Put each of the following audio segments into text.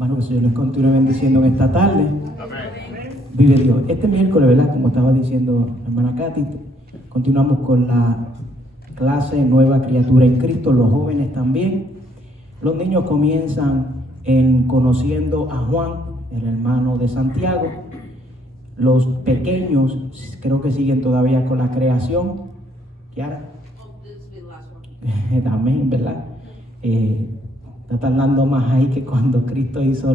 Hermano, que el Señor les continúe bendiciendo en esta tarde. Amén. Vive Dios. Este miércoles, ¿verdad? Como estaba diciendo la hermana Katy, continuamos con la clase Nueva Criatura en Cristo, los jóvenes también. Los niños comienzan en conociendo a Juan, el hermano de Santiago. Los pequeños creo que siguen todavía con la creación. ¿Kiara? Amén, ¿verdad? Está tardando más ahí que cuando Cristo hizo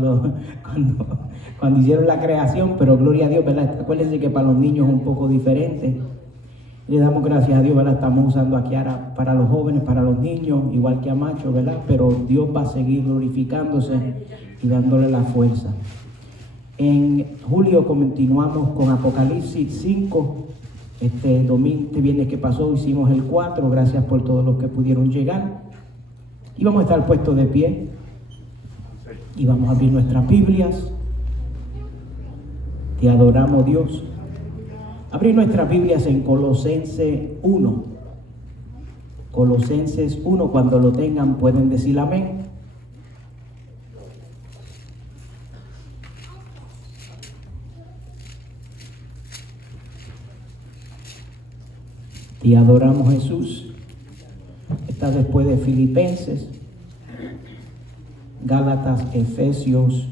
cuando hicieron la creación, pero gloria a Dios, ¿verdad? Acuérdense que para los niños es un poco diferente. Le damos gracias a Dios, ¿verdad? Estamos usando a Kiara para los jóvenes, para los niños, igual que a Macho, ¿verdad? Pero Dios va a seguir glorificándose y dándole la fuerza. En julio continuamos con Apocalipsis 5. Este viernes que pasó hicimos el 4. Gracias por todos los que pudieron llegar. Y vamos a estar puestos de pie. Y vamos a abrir nuestras Biblias. Te adoramos, Dios. Abrir nuestras Biblias en Colosenses 1. Colosenses 1, cuando lo tengan pueden decir amén. Te adoramos, Jesús. Está después de Filipenses, Gálatas, Efesios.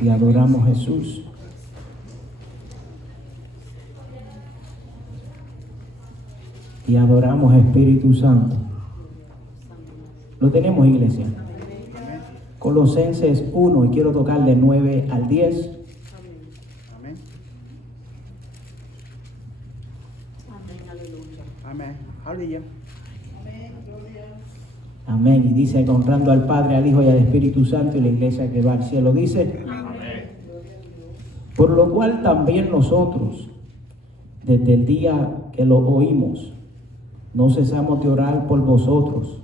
Te adoramos, Jesús. Te adoramos, Espíritu Santo. Lo tenemos, iglesia. Colosenses 1, y quiero tocar de 9 al 10. Amén. Aleluya. Amén. Y dice, honrando al Padre, al Hijo y al Espíritu Santo, y la iglesia que va al cielo dice, amén. Por lo cual también nosotros, desde el día que lo oímos, no cesamos de orar por vosotros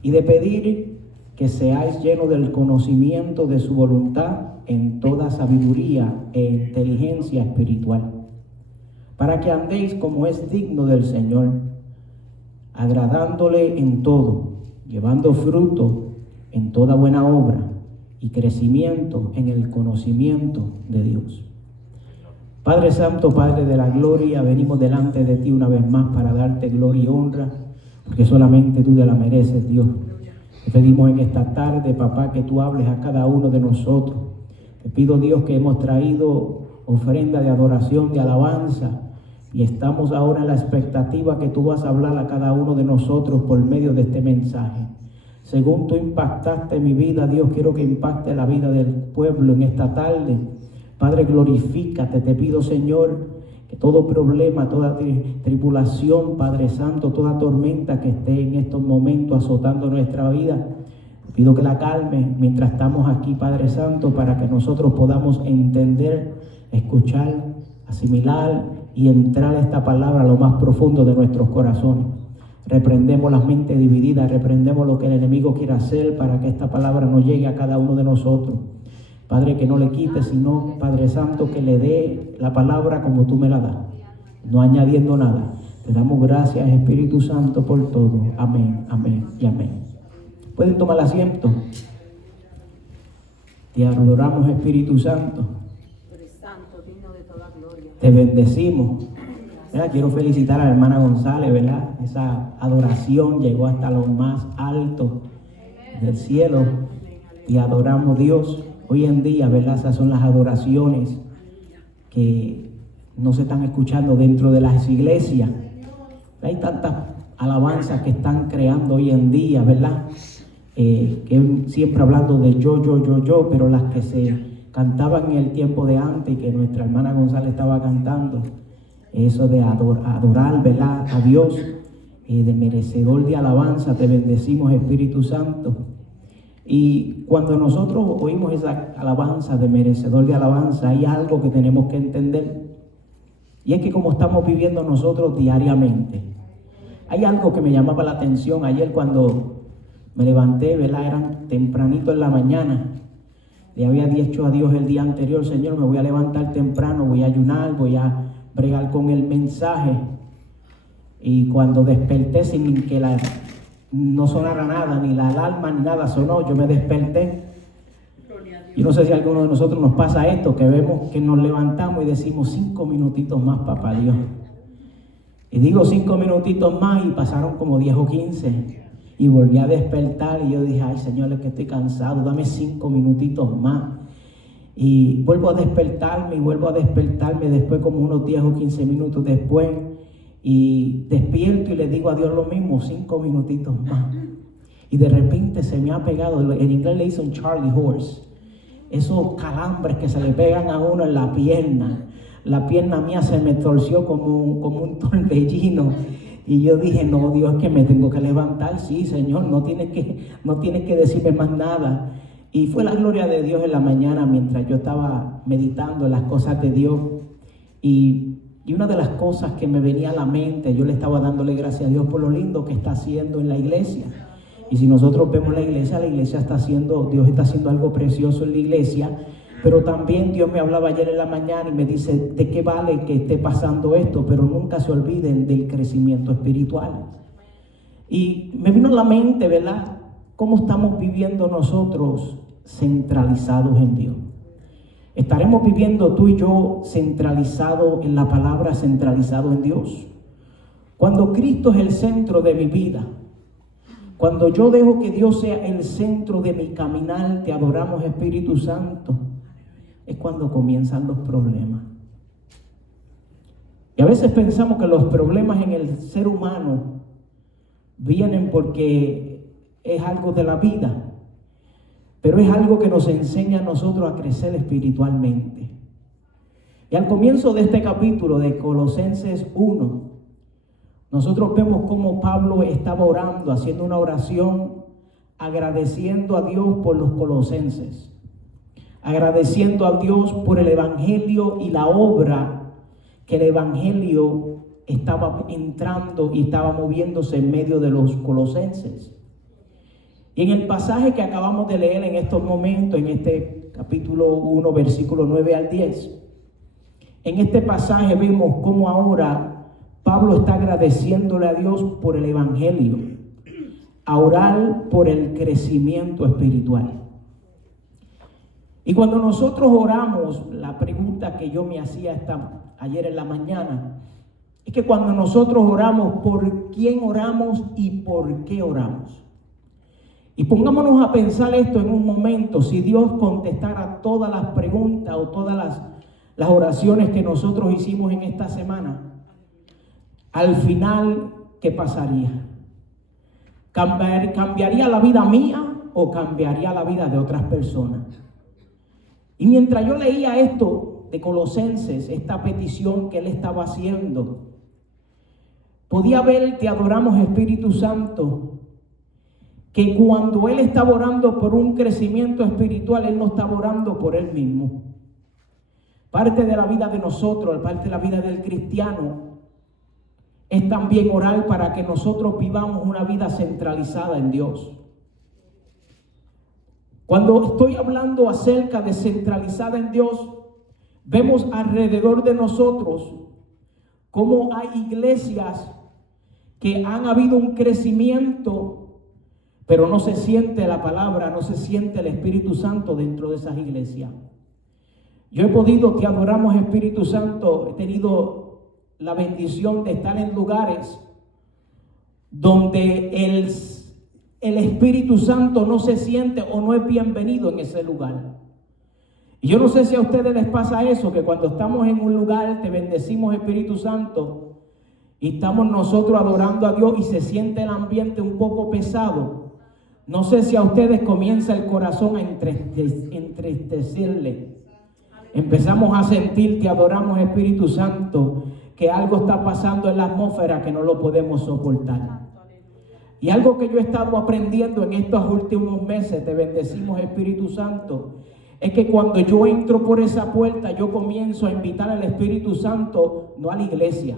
y de pedir que seáis llenos del conocimiento de su voluntad en toda sabiduría e inteligencia espiritual, para que andéis como es digno del Señor, agradándole en todo, llevando fruto en toda buena obra y crecimiento en el conocimiento de Dios. Padre Santo, Padre de la gloria, venimos delante de ti una vez más para darte gloria y honra, porque solamente tú te la mereces, Dios. Te pedimos en esta tarde, papá, que tú hables a cada uno de nosotros. Te pido, Dios, que hemos traído ofrenda de adoración, de alabanza, y estamos ahora en la expectativa que tú vas a hablar a cada uno de nosotros por medio de este mensaje. Según tú impactaste mi vida, Dios, quiero que impacte la vida del pueblo en esta tarde. Padre, glorifícate. Te pido, Señor, que todo problema, toda tribulación, Padre Santo, toda tormenta que esté en estos momentos azotando nuestra vida, te pido que la calme mientras estamos aquí, Padre Santo, para que nosotros podamos entender, escuchar, asimilar y entrar a esta palabra a lo más profundo de nuestros corazones. Reprendemos las mentes divididas, reprendemos lo que el enemigo quiere hacer para que esta palabra no llegue a cada uno de nosotros. Padre, que no le quite, sino, Padre Santo, que le dé la palabra como tú me la das, no añadiendo nada. Te damos gracias, Espíritu Santo, por todo. Amén, amén y amén. ¿Pueden tomar asiento? Te adoramos, Espíritu Santo. Te bendecimos. ¿Verdad? Quiero felicitar a la hermana González, ¿verdad? Esa adoración llegó hasta lo más alto del cielo y adoramos a Dios. Hoy en día, ¿verdad? Esas son las adoraciones que no se están escuchando dentro de las iglesias. Hay tantas alabanzas que están creando hoy en día, ¿verdad? Que siempre hablando de yo, pero las que se cantaban en el tiempo de antes y que nuestra hermana González estaba cantando, eso de adorar, ¿verdad? A Dios, de merecedor de alabanza, te bendecimos, Espíritu Santo. Y cuando nosotros oímos esa alabanza de merecedor de alabanza, hay algo que tenemos que entender, y es que como estamos viviendo nosotros diariamente, hay algo que me llamaba la atención ayer cuando me levanté, ¿verdad? Eran tempranito en la mañana. Le había dicho a Dios el día anterior, Señor, me voy a levantar temprano, voy a ayunar, voy a bregar con el mensaje. Y cuando desperté sin que no sonara nada, ni la alarma, ni nada sonó. Yo me desperté. Yo no sé si a alguno de nosotros nos pasa esto, que vemos que nos levantamos y decimos 5 minutitos más, papá Dios. Y digo 5 minutitos más y pasaron como 10 o 15. Y volví a despertar y yo dije, ay Señor, es que estoy cansado, dame 5 minutitos más. Y vuelvo a despertarme después como unos 10 o 15 minutos después. Y despierto y le digo a Dios lo mismo, 5 minutitos más. Y de repente se me ha pegado, en inglés le dicen Charlie Horse, esos calambres que se le pegan a uno en la pierna. La pierna mía se me torció como un torbellino. Y yo dije, no, Dios, que me tengo que levantar. Sí, Señor, no tienes que decirme más nada. Y fue la gloria de Dios en la mañana mientras yo estaba meditando en las cosas de Dios. Y una de las cosas que me venía a la mente, yo le estaba dándole gracias a Dios por lo lindo que está haciendo en la iglesia. Y si nosotros vemos la iglesia Dios está haciendo algo precioso en la iglesia. Pero también Dios me hablaba ayer en la mañana y me dice, ¿de qué vale que esté pasando esto? Pero nunca se olviden del crecimiento espiritual. Y me vino a la mente, ¿verdad? ¿Cómo estamos viviendo nosotros centralizados en Dios? ¿Estaremos viviendo tú y yo centralizados en la palabra, centralizados en Dios? Cuando Cristo es el centro de mi vida, cuando yo dejo que Dios sea el centro de mi caminar, te adoramos Espíritu Santo, es cuando comienzan los problemas. Y a veces pensamos que los problemas en el ser humano vienen porque es algo de la vida, pero es algo que nos enseña a nosotros a crecer espiritualmente. Y al comienzo de este capítulo de Colosenses 1, nosotros vemos cómo Pablo estaba orando, haciendo una oración, agradeciendo a Dios por los colosenses, agradeciendo a Dios por el evangelio y la obra que el evangelio estaba entrando y estaba moviéndose en medio de los colosenses. Y en el pasaje que acabamos de leer en estos momentos, en este capítulo 1, versículo 9 al 10, en este pasaje vemos cómo ahora Pablo está agradeciéndole a Dios por el evangelio, a orar por el crecimiento espiritual. Y cuando nosotros oramos, la pregunta que yo me hacía ayer en la mañana, es que cuando nosotros oramos, ¿por quién oramos y por qué oramos? Y pongámonos a pensar esto en un momento. Si Dios contestara todas las preguntas o todas las oraciones que nosotros hicimos en esta semana, al final, ¿qué pasaría? ¿Cambiaría la vida mía o cambiaría la vida de otras personas? Y mientras yo leía esto de Colosenses, esta petición que él estaba haciendo, podía ver, te adoramos Espíritu Santo, que cuando él estaba orando por un crecimiento espiritual, él no estaba orando por él mismo. Parte de la vida de nosotros, parte de la vida del cristiano, es también orar para que nosotros vivamos una vida centralizada en Dios. Cuando estoy hablando acerca de centralizada en Dios, vemos alrededor de nosotros cómo hay iglesias que han habido un crecimiento, pero no se siente la palabra, no se siente el Espíritu Santo dentro de esas iglesias. Yo he podido, te adoramos Espíritu Santo, he tenido la bendición de estar en lugares donde el Espíritu Santo no se siente o no es bienvenido en ese lugar. Y yo no sé si a ustedes les pasa eso, que cuando estamos en un lugar te bendecimos Espíritu Santo y estamos nosotros adorando a Dios y se siente el ambiente un poco pesado. No sé si a ustedes comienza el corazón a entristecerle. Empezamos a sentir que adoramos Espíritu Santo, que algo está pasando en la atmósfera que no lo podemos soportar. Y algo que yo he estado aprendiendo en estos últimos meses, te bendecimos Espíritu Santo, es que cuando yo entro por esa puerta, yo comienzo a invitar al Espíritu Santo, no a la iglesia.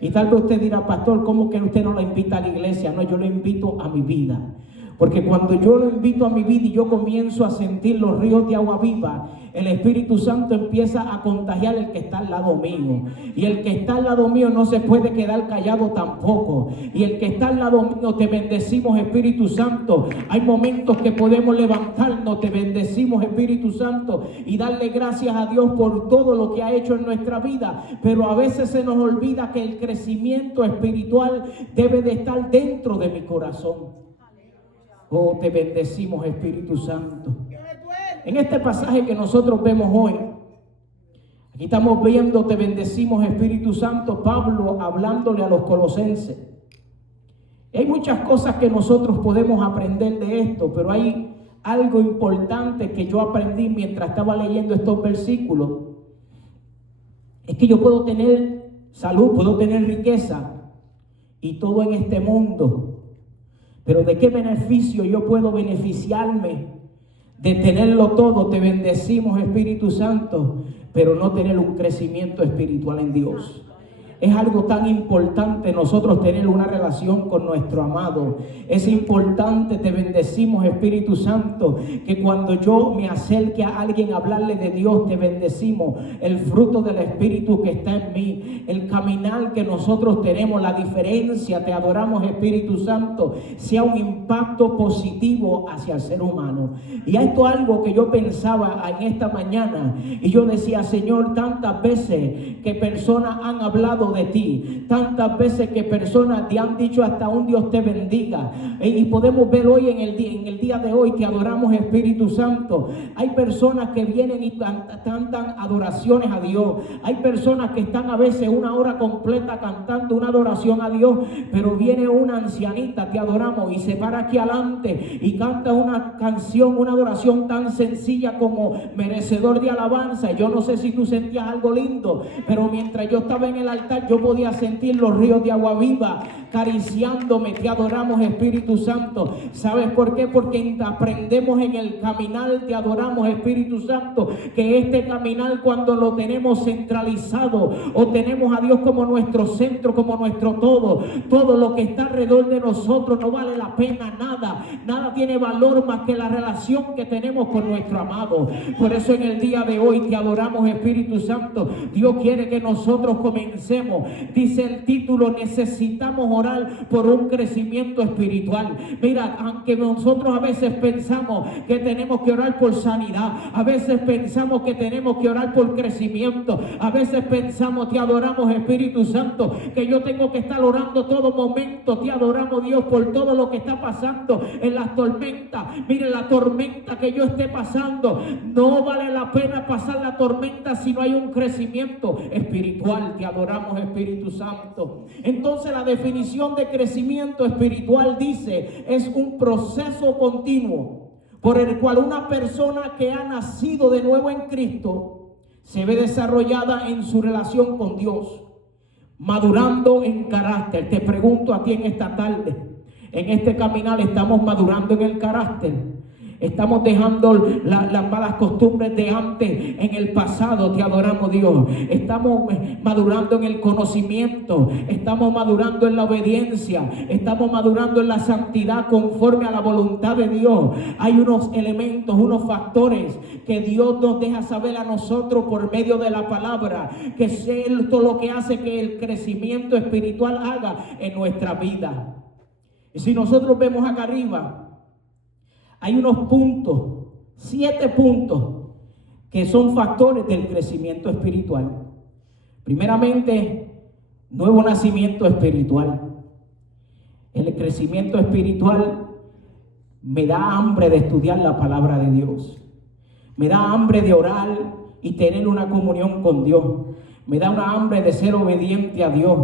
Y tal vez usted dirá, pastor, ¿cómo que usted no la invita a la iglesia? No, yo lo invito a mi vida. Porque cuando yo lo invito a mi vida y yo comienzo a sentir los ríos de agua viva, el Espíritu Santo empieza a contagiar el que está al lado mío. Y el que está al lado mío no se puede quedar callado tampoco. Y el que está al lado mío, te bendecimos, Espíritu Santo. Hay momentos que podemos levantarnos, te bendecimos, Espíritu Santo, y darle gracias a Dios por todo lo que ha hecho en nuestra vida. Pero a veces se nos olvida que el crecimiento espiritual debe de estar dentro de mi corazón. Oh, te bendecimos, Espíritu Santo. En este pasaje que nosotros vemos hoy, aquí estamos viendo, te bendecimos, Espíritu Santo, Pablo hablándole a los colosenses. Hay muchas cosas que nosotros podemos aprender de esto, pero hay algo importante que yo aprendí mientras estaba leyendo estos versículos. Es que yo puedo tener salud, puedo tener riqueza y todo en este mundo. Pero ¿de qué beneficio yo puedo beneficiarme de tenerlo todo? Te bendecimos, Espíritu Santo, pero no tener un crecimiento espiritual en Dios. Es algo tan importante nosotros tener una relación con nuestro amado. Es importante, te bendecimos, Espíritu Santo, que cuando yo me acerque a alguien a hablarle de Dios, te bendecimos, el fruto del Espíritu que está en mí, el caminar que nosotros tenemos, la diferencia, te adoramos, Espíritu Santo, sea un impacto positivo hacia el ser humano. Y esto es algo que yo pensaba en esta mañana, y yo decía, Señor, tantas veces que personas han hablado de ti, tantas veces que personas te han dicho hasta un Dios te bendiga, y podemos ver hoy en el día de hoy, te adoramos, Espíritu Santo. Hay personas que vienen y cantan adoraciones a Dios. Hay personas que están a veces una hora completa cantando una adoración a Dios, pero viene una ancianita, te adoramos, y se para aquí adelante y canta una canción, una adoración tan sencilla como merecedor de alabanza. Yo no sé si tú sentías algo lindo, pero mientras yo estaba en el altar, yo podía sentir los ríos de agua viva acariciándome. Te adoramos, Espíritu Santo. ¿Sabes por qué? Porque aprendemos en el caminar, te adoramos, Espíritu Santo, que este caminar, cuando lo tenemos centralizado o tenemos a Dios como nuestro centro, como nuestro todo lo que está alrededor de nosotros no vale la pena nada. Nada tiene valor más que la relación que tenemos con nuestro amado. Por eso en el día de hoy te adoramos, Espíritu Santo. Dios quiere que nosotros comencemos. Dice el título, necesitamos orar por un crecimiento espiritual. Mira, aunque nosotros a veces pensamos que tenemos que orar por sanidad, a veces pensamos que tenemos que orar por crecimiento, a veces pensamos, te adoramos, Espíritu Santo, que yo tengo que estar orando todo momento. Te adoramos, Dios, por todo lo que está pasando en las tormentas. Mire, la tormenta que yo esté pasando, no vale la pena pasar la tormenta si no hay un crecimiento espiritual. Te adoramos, Espíritu Santo. Entonces la definición de crecimiento espiritual dice, es un proceso continuo por el cual una persona que ha nacido de nuevo en Cristo se ve desarrollada en su relación con Dios, madurando en carácter. Te pregunto a ti en esta tarde, en este caminar, ¿estamos madurando en el carácter? Estamos dejando las malas costumbres de antes en el pasado. Te adoramos, Dios. Estamos madurando en el conocimiento. Estamos madurando en la obediencia. Estamos madurando en la santidad conforme a la voluntad de Dios. Hay unos elementos, unos factores que Dios nos deja saber a nosotros por medio de la palabra, que es esto lo que hace que el crecimiento espiritual haga en nuestra vida. Y si nosotros vemos acá arriba, hay unos puntos, 7 puntos, que son factores del crecimiento espiritual. Primeramente, nuevo nacimiento espiritual. El crecimiento espiritual me da hambre de estudiar la palabra de Dios. Me da hambre de orar y tener una comunión con Dios. Me da una hambre de ser obediente a Dios.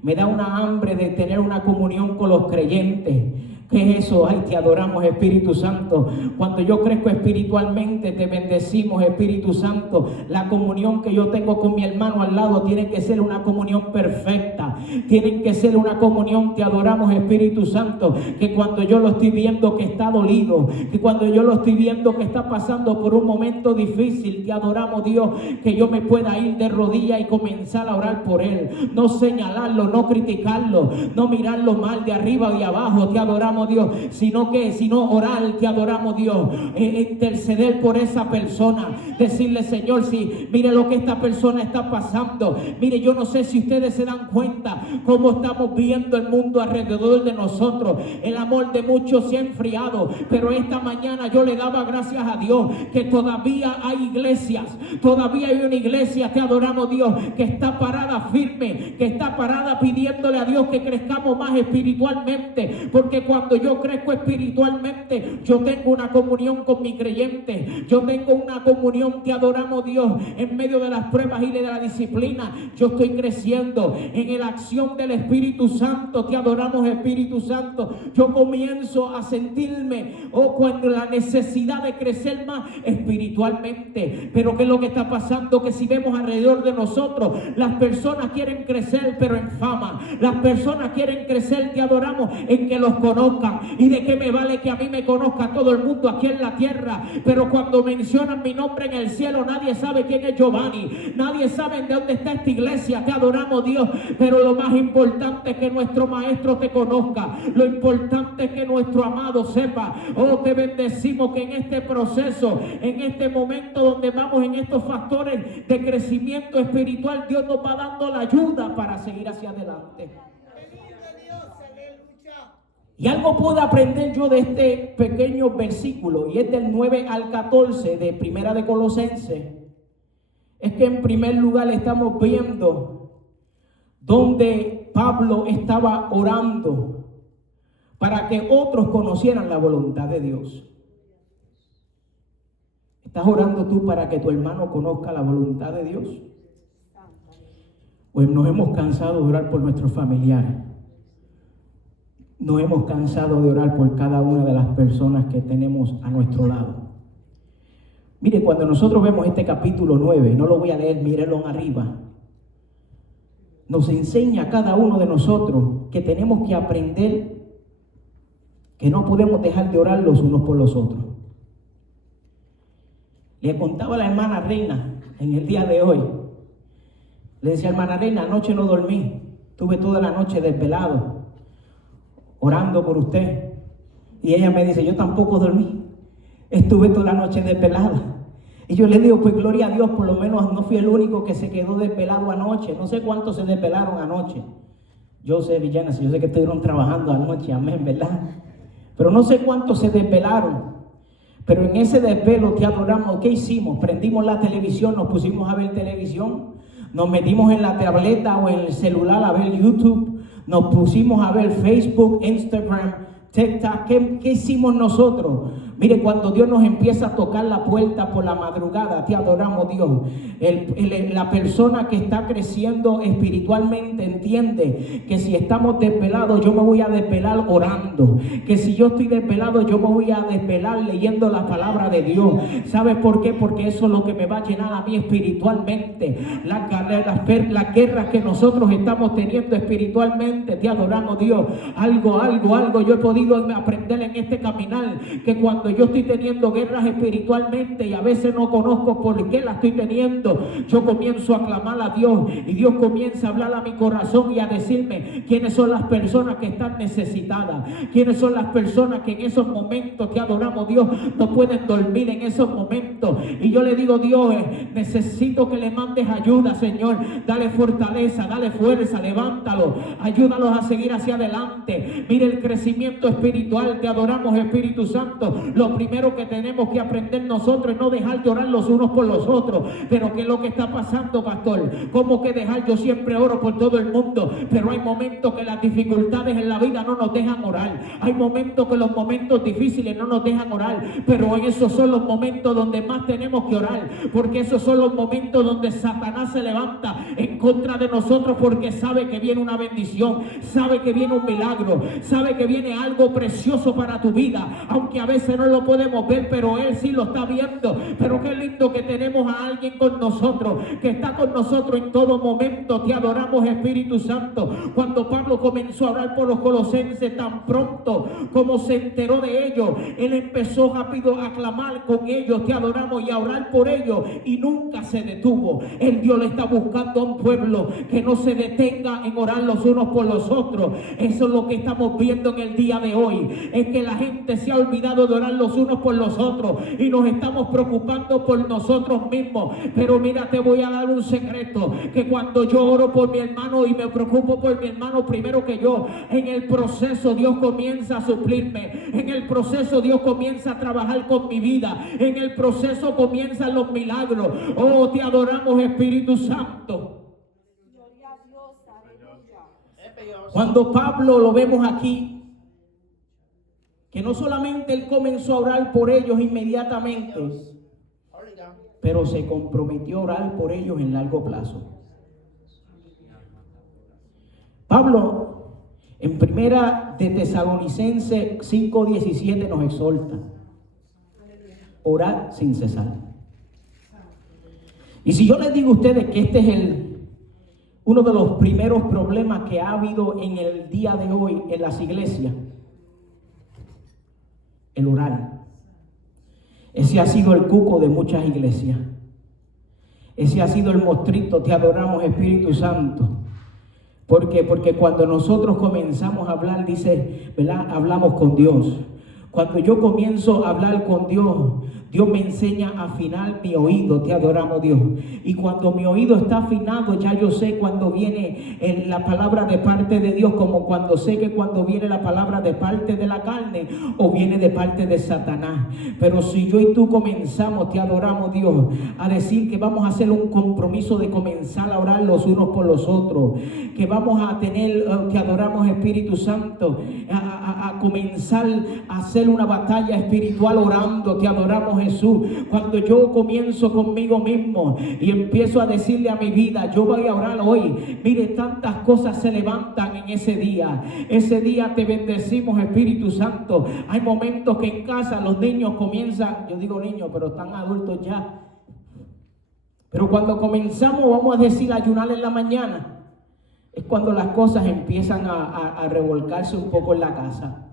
Me da una hambre de tener una comunión con los creyentes. ¿Qué es eso? Ay, te adoramos, Espíritu Santo. Cuando yo crezco espiritualmente, te bendecimos, Espíritu Santo. La comunión que yo tengo con mi hermano al lado tiene que ser una comunión perfecta. Tiene que ser una comunión, te adoramos, Espíritu Santo. Que cuando yo lo estoy viendo que está dolido, que cuando yo lo estoy viendo que está pasando por un momento difícil, te adoramos, Dios, que yo me pueda ir de rodillas y comenzar a orar por él. No señalarlo, no criticarlo, no mirarlo mal de arriba o de abajo. Te adoramos, adoramos Dios, sino orar, te adoramos Dios, interceder por esa persona, decirle, Señor, si mire lo que esta persona está pasando. Mire, yo no sé si ustedes se dan cuenta cómo estamos viendo el mundo alrededor de nosotros. El amor de muchos se ha enfriado, pero esta mañana yo le daba gracias a Dios que todavía hay iglesias, todavía hay una iglesia, te adoramos Dios, que está parada firme, que está parada pidiéndole a Dios que crezcamos más espiritualmente, porque cuando yo crezco espiritualmente, yo tengo una comunión con mi creyente, yo tengo una comunión, te adoramos Dios, en medio de las pruebas y de la disciplina, yo estoy creciendo en la acción del Espíritu Santo, te adoramos Espíritu Santo, yo comienzo a sentirme, cuando la necesidad de crecer más espiritualmente. Pero ¿qué es lo que está pasando? Que si vemos alrededor de nosotros, las personas quieren crecer pero en fama, las personas quieren crecer, te adoramos, en que los conozcan. ¿Y de qué me vale que a mí me conozca todo el mundo aquí en la tierra? Pero cuando mencionan mi nombre en el cielo, nadie sabe quién es Giovanni, nadie sabe de dónde está esta iglesia, te adoramos Dios. Pero lo más importante es que nuestro maestro te conozca, lo importante es que nuestro amado sepa. Te bendecimos que en este proceso, en este momento donde vamos en estos factores de crecimiento espiritual, Dios nos va dando la ayuda para seguir hacia adelante. Y algo puedo aprender yo de este pequeño versículo, y es del 9 al 14 de Primera de Colosenses. Es que en primer lugar estamos viendo donde Pablo estaba orando para que otros conocieran la voluntad de Dios. ¿Estás orando tú para que tu hermano conozca la voluntad de Dios? Pues nos hemos cansado de orar por nuestros familiares. Nos hemos cansado de orar por cada una de las personas que tenemos a nuestro lado. Mire, cuando nosotros vemos este capítulo 9, no lo voy a leer, mírenlo arriba. Nos enseña a cada uno de nosotros que tenemos que aprender que no podemos dejar de orar los unos por los otros. Le contaba a la hermana Reina en el día de hoy. Le decía, hermana Reina, anoche no dormí. Estuve toda la noche desvelado, orando por usted. Y ella me dice, yo tampoco dormí. Estuve toda la noche desvelada. Y yo le digo, pues gloria a Dios, por lo menos no fui el único que se quedó desvelado anoche. No sé cuántos se desvelaron anoche. Yo sé, Villanas, yo sé que estuvieron trabajando anoche, amén, ¿verdad? Pero no sé cuántos se desvelaron. Pero en ese desvelo te adoramos. ¿Qué hicimos? Prendimos la televisión, nos pusimos a ver televisión, nos metimos en la tableta o en el celular a ver YouTube, nos pusimos a ver Facebook, Instagram, TikTok. ¿Qué hicimos nosotros? Mire, cuando Dios nos empieza a tocar la puerta por la madrugada, te adoramos Dios. La persona que está creciendo espiritualmente entiende que si estamos desvelados, yo me voy a desvelar orando. Que si yo estoy desvelado, yo me voy a desvelar leyendo la palabra de Dios. ¿Sabes por qué? Porque eso es lo que me va a llenar a mí espiritualmente. Las guerras que nosotros estamos teniendo espiritualmente, te adoramos Dios. Algo yo he podido aprender en este caminar, que cuando yo estoy teniendo guerras espiritualmente y a veces no conozco por qué las estoy teniendo, yo comienzo a clamar a Dios y Dios comienza a hablar a mi corazón y a decirme quiénes son las personas que están necesitadas, quiénes son las personas que en esos momentos, que adoramos Dios, no pueden dormir en esos momentos. Y yo le digo, Dios, necesito que le mandes ayuda, Señor. Dale fortaleza, dale fuerza, levántalo, ayúdalos a seguir hacia adelante. Mire el crecimiento espiritual, te adoramos Espíritu Santo. Lo primero que tenemos que aprender nosotros es no dejar de orar los unos por los otros. Pero ¿qué es lo que está pasando, pastor? ¿Cómo que dejar? Yo siempre oro por todo el mundo, pero hay momentos que las dificultades en la vida no nos dejan orar. Hay momentos que los momentos difíciles no nos dejan orar, pero esos son los momentos donde más tenemos que orar, porque esos son los momentos donde Satanás se levanta en contra de nosotros, porque sabe que viene una bendición, sabe que viene un milagro, sabe que viene algo precioso para tu vida, aunque a veces no lo podemos ver, pero Él sí lo está viendo. Pero qué lindo que tenemos a alguien con nosotros, que está con nosotros en todo momento. Te adoramos, Espíritu Santo. Cuando Pablo comenzó a hablar por los colosenses, tan pronto como se enteró de ellos, él empezó rápido a clamar con ellos, te adoramos, y a orar por ellos, y nunca se detuvo. El Dios le está buscando a un pueblo que no se detenga en orar los unos por los otros. Eso es lo que estamos viendo en el día de hoy, es que la gente se ha olvidado de orar los unos por los otros y nos estamos preocupando por nosotros mismos. Pero mira, te voy a dar un secreto, que cuando yo oro por mi hermano y me preocupo por mi hermano primero que yo, en el proceso Dios comienza a suplirme, en el proceso Dios comienza a trabajar con mi vida, en el proceso comienzan los milagros. Oh, te adoramos, Espíritu Santo. Cuando Pablo lo vemos aquí, que no solamente él comenzó a orar por ellos inmediatamente, pero se comprometió a orar por ellos en largo plazo. Pablo en primera de Tesalonicenses 5:17 nos exhorta: orad sin cesar. Y si yo les digo a ustedes que este es uno de los primeros problemas que ha habido en el día de hoy en las iglesias, el orar. Ese ha sido el cuco de muchas iglesias. Ese ha sido el mostrito. Te adoramos, Espíritu Santo. ¿Por qué? Porque cuando nosotros comenzamos a hablar, dice, ¿verdad? Hablamos con Dios. Cuando yo comienzo a hablar con Dios, Dios me enseña a afinar mi oído. Te adoramos, Dios. Y cuando mi oído está afinado, ya yo sé cuando viene la palabra de parte de Dios, como cuando sé que cuando viene la palabra de parte de la carne o viene de parte de Satanás. Pero si yo y tú comenzamos, te adoramos, Dios, a decir que vamos a hacer un compromiso de comenzar a orar los unos por los otros, que vamos a tener, te adoramos, Espíritu Santo, a comenzar a hacer una batalla espiritual orando. Te adoramos, Jesús. Cuando yo comienzo conmigo mismo y empiezo a decirle a mi vida, yo voy a orar hoy. Mire, tantas cosas se levantan en ese día. Ese día te bendecimos, Espíritu Santo. Hay momentos que en casa los niños comienzan, yo digo niños, pero están adultos ya. Pero cuando comenzamos, vamos a decir, ayunar en la mañana, es cuando las cosas empiezan a revolcarse un poco en la casa.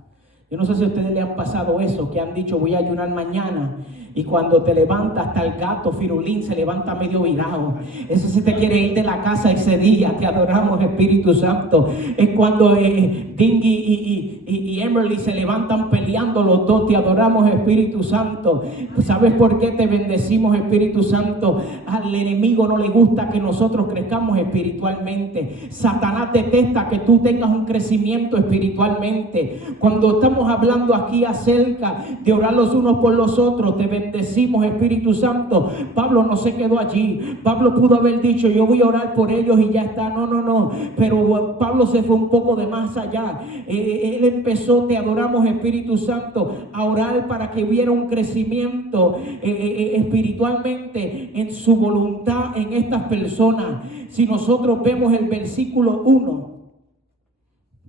Yo no sé si a ustedes le han pasado eso, que han dicho voy a ayunar mañana, y cuando te levantas hasta el gato firulín se levanta medio virado. Ese se te quiere ir de la casa ese día. Te adoramos, Espíritu Santo. Es cuando Dingy y Emerly se levantan peleando los dos. Te adoramos, Espíritu Santo. ¿Sabes por qué te bendecimos, Espíritu Santo? Al enemigo no le gusta que nosotros crezcamos espiritualmente. Satanás detesta que tú tengas un crecimiento espiritualmente. Cuando estamos hablando aquí acerca de orar los unos por los otros, te bendecimos, Espíritu Santo. Pablo no se quedó allí. Pablo pudo haber dicho yo voy a orar por ellos y ya está. No. Pero Pablo se fue un poco de más allá. Él empezó, te adoramos, Espíritu Santo, a orar para que hubiera un crecimiento espiritualmente en su voluntad en estas personas. Si nosotros vemos el versículo 1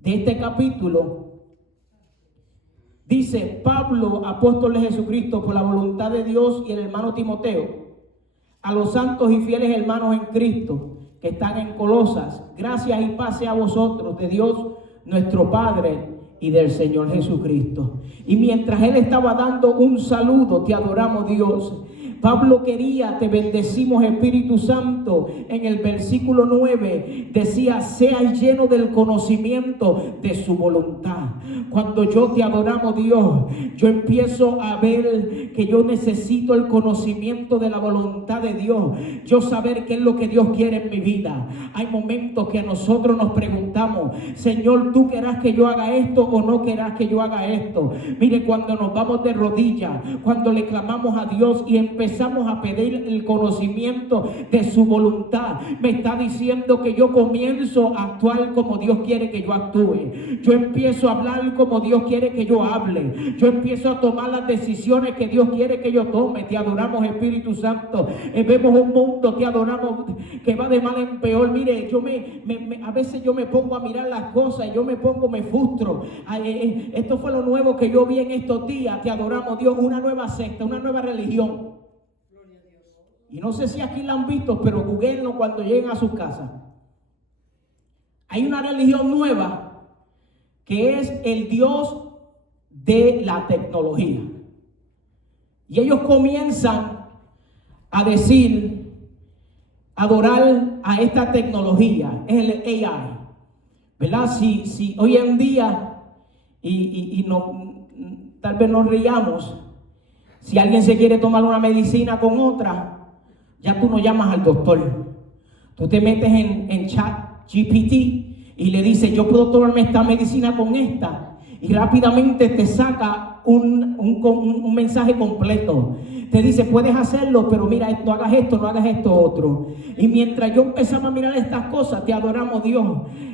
de este capítulo, dice: Pablo, apóstol de Jesucristo, por la voluntad de Dios, y el hermano Timoteo, a los santos y fieles hermanos en Cristo que están en Colosas, gracias y paz sea a vosotros de Dios nuestro Padre y del Señor Jesucristo. Y mientras él estaba dando un saludo, te adoramos, Dios, Pablo quería, te bendecimos, Espíritu Santo, en el versículo 9 decía: sea lleno del conocimiento de su voluntad. Cuando yo te adoramos, Dios, yo empiezo a ver que yo necesito el conocimiento de la voluntad de Dios. Yo saber qué es lo que Dios quiere en mi vida. Hay momentos que nosotros nos preguntamos: Señor, ¿tú querrás que yo haga esto o no querrás que yo haga esto? Mire, cuando nos vamos de rodillas, cuando le clamamos a Dios y empezamos empezamos a pedir el conocimiento de su voluntad, me está diciendo que yo comienzo a actuar como Dios quiere que yo actúe. Yo empiezo a hablar como Dios quiere que yo hable. Yo empiezo a tomar las decisiones que Dios quiere que yo tome. Te adoramos, Espíritu Santo. Vemos un mundo, te adoramos, que va de mal en peor. Mire, a veces yo me pongo a mirar las cosas y me frustro. Esto fue lo nuevo que yo vi en estos días. Te adoramos, Dios, una nueva secta, una nueva religión. Y no sé si aquí la han visto, pero googleenlo cuando lleguen a sus casas. Hay una religión nueva que es el Dios de la tecnología. Y ellos comienzan a decir, adorar a esta tecnología, es el AI. ¿Verdad? Si hoy en día, y no, tal vez nos riamos, si alguien se quiere tomar una medicina con otra, ya tú no llamas al doctor. Tú te metes en ChatGPT y le dices, yo puedo tomarme esta medicina con esta, y rápidamente te saca un mensaje completo. Te dice, puedes hacerlo, pero mira, no hagas esto, no hagas esto otro. Y mientras yo empezaba a mirar estas cosas, te adoramos, Dios,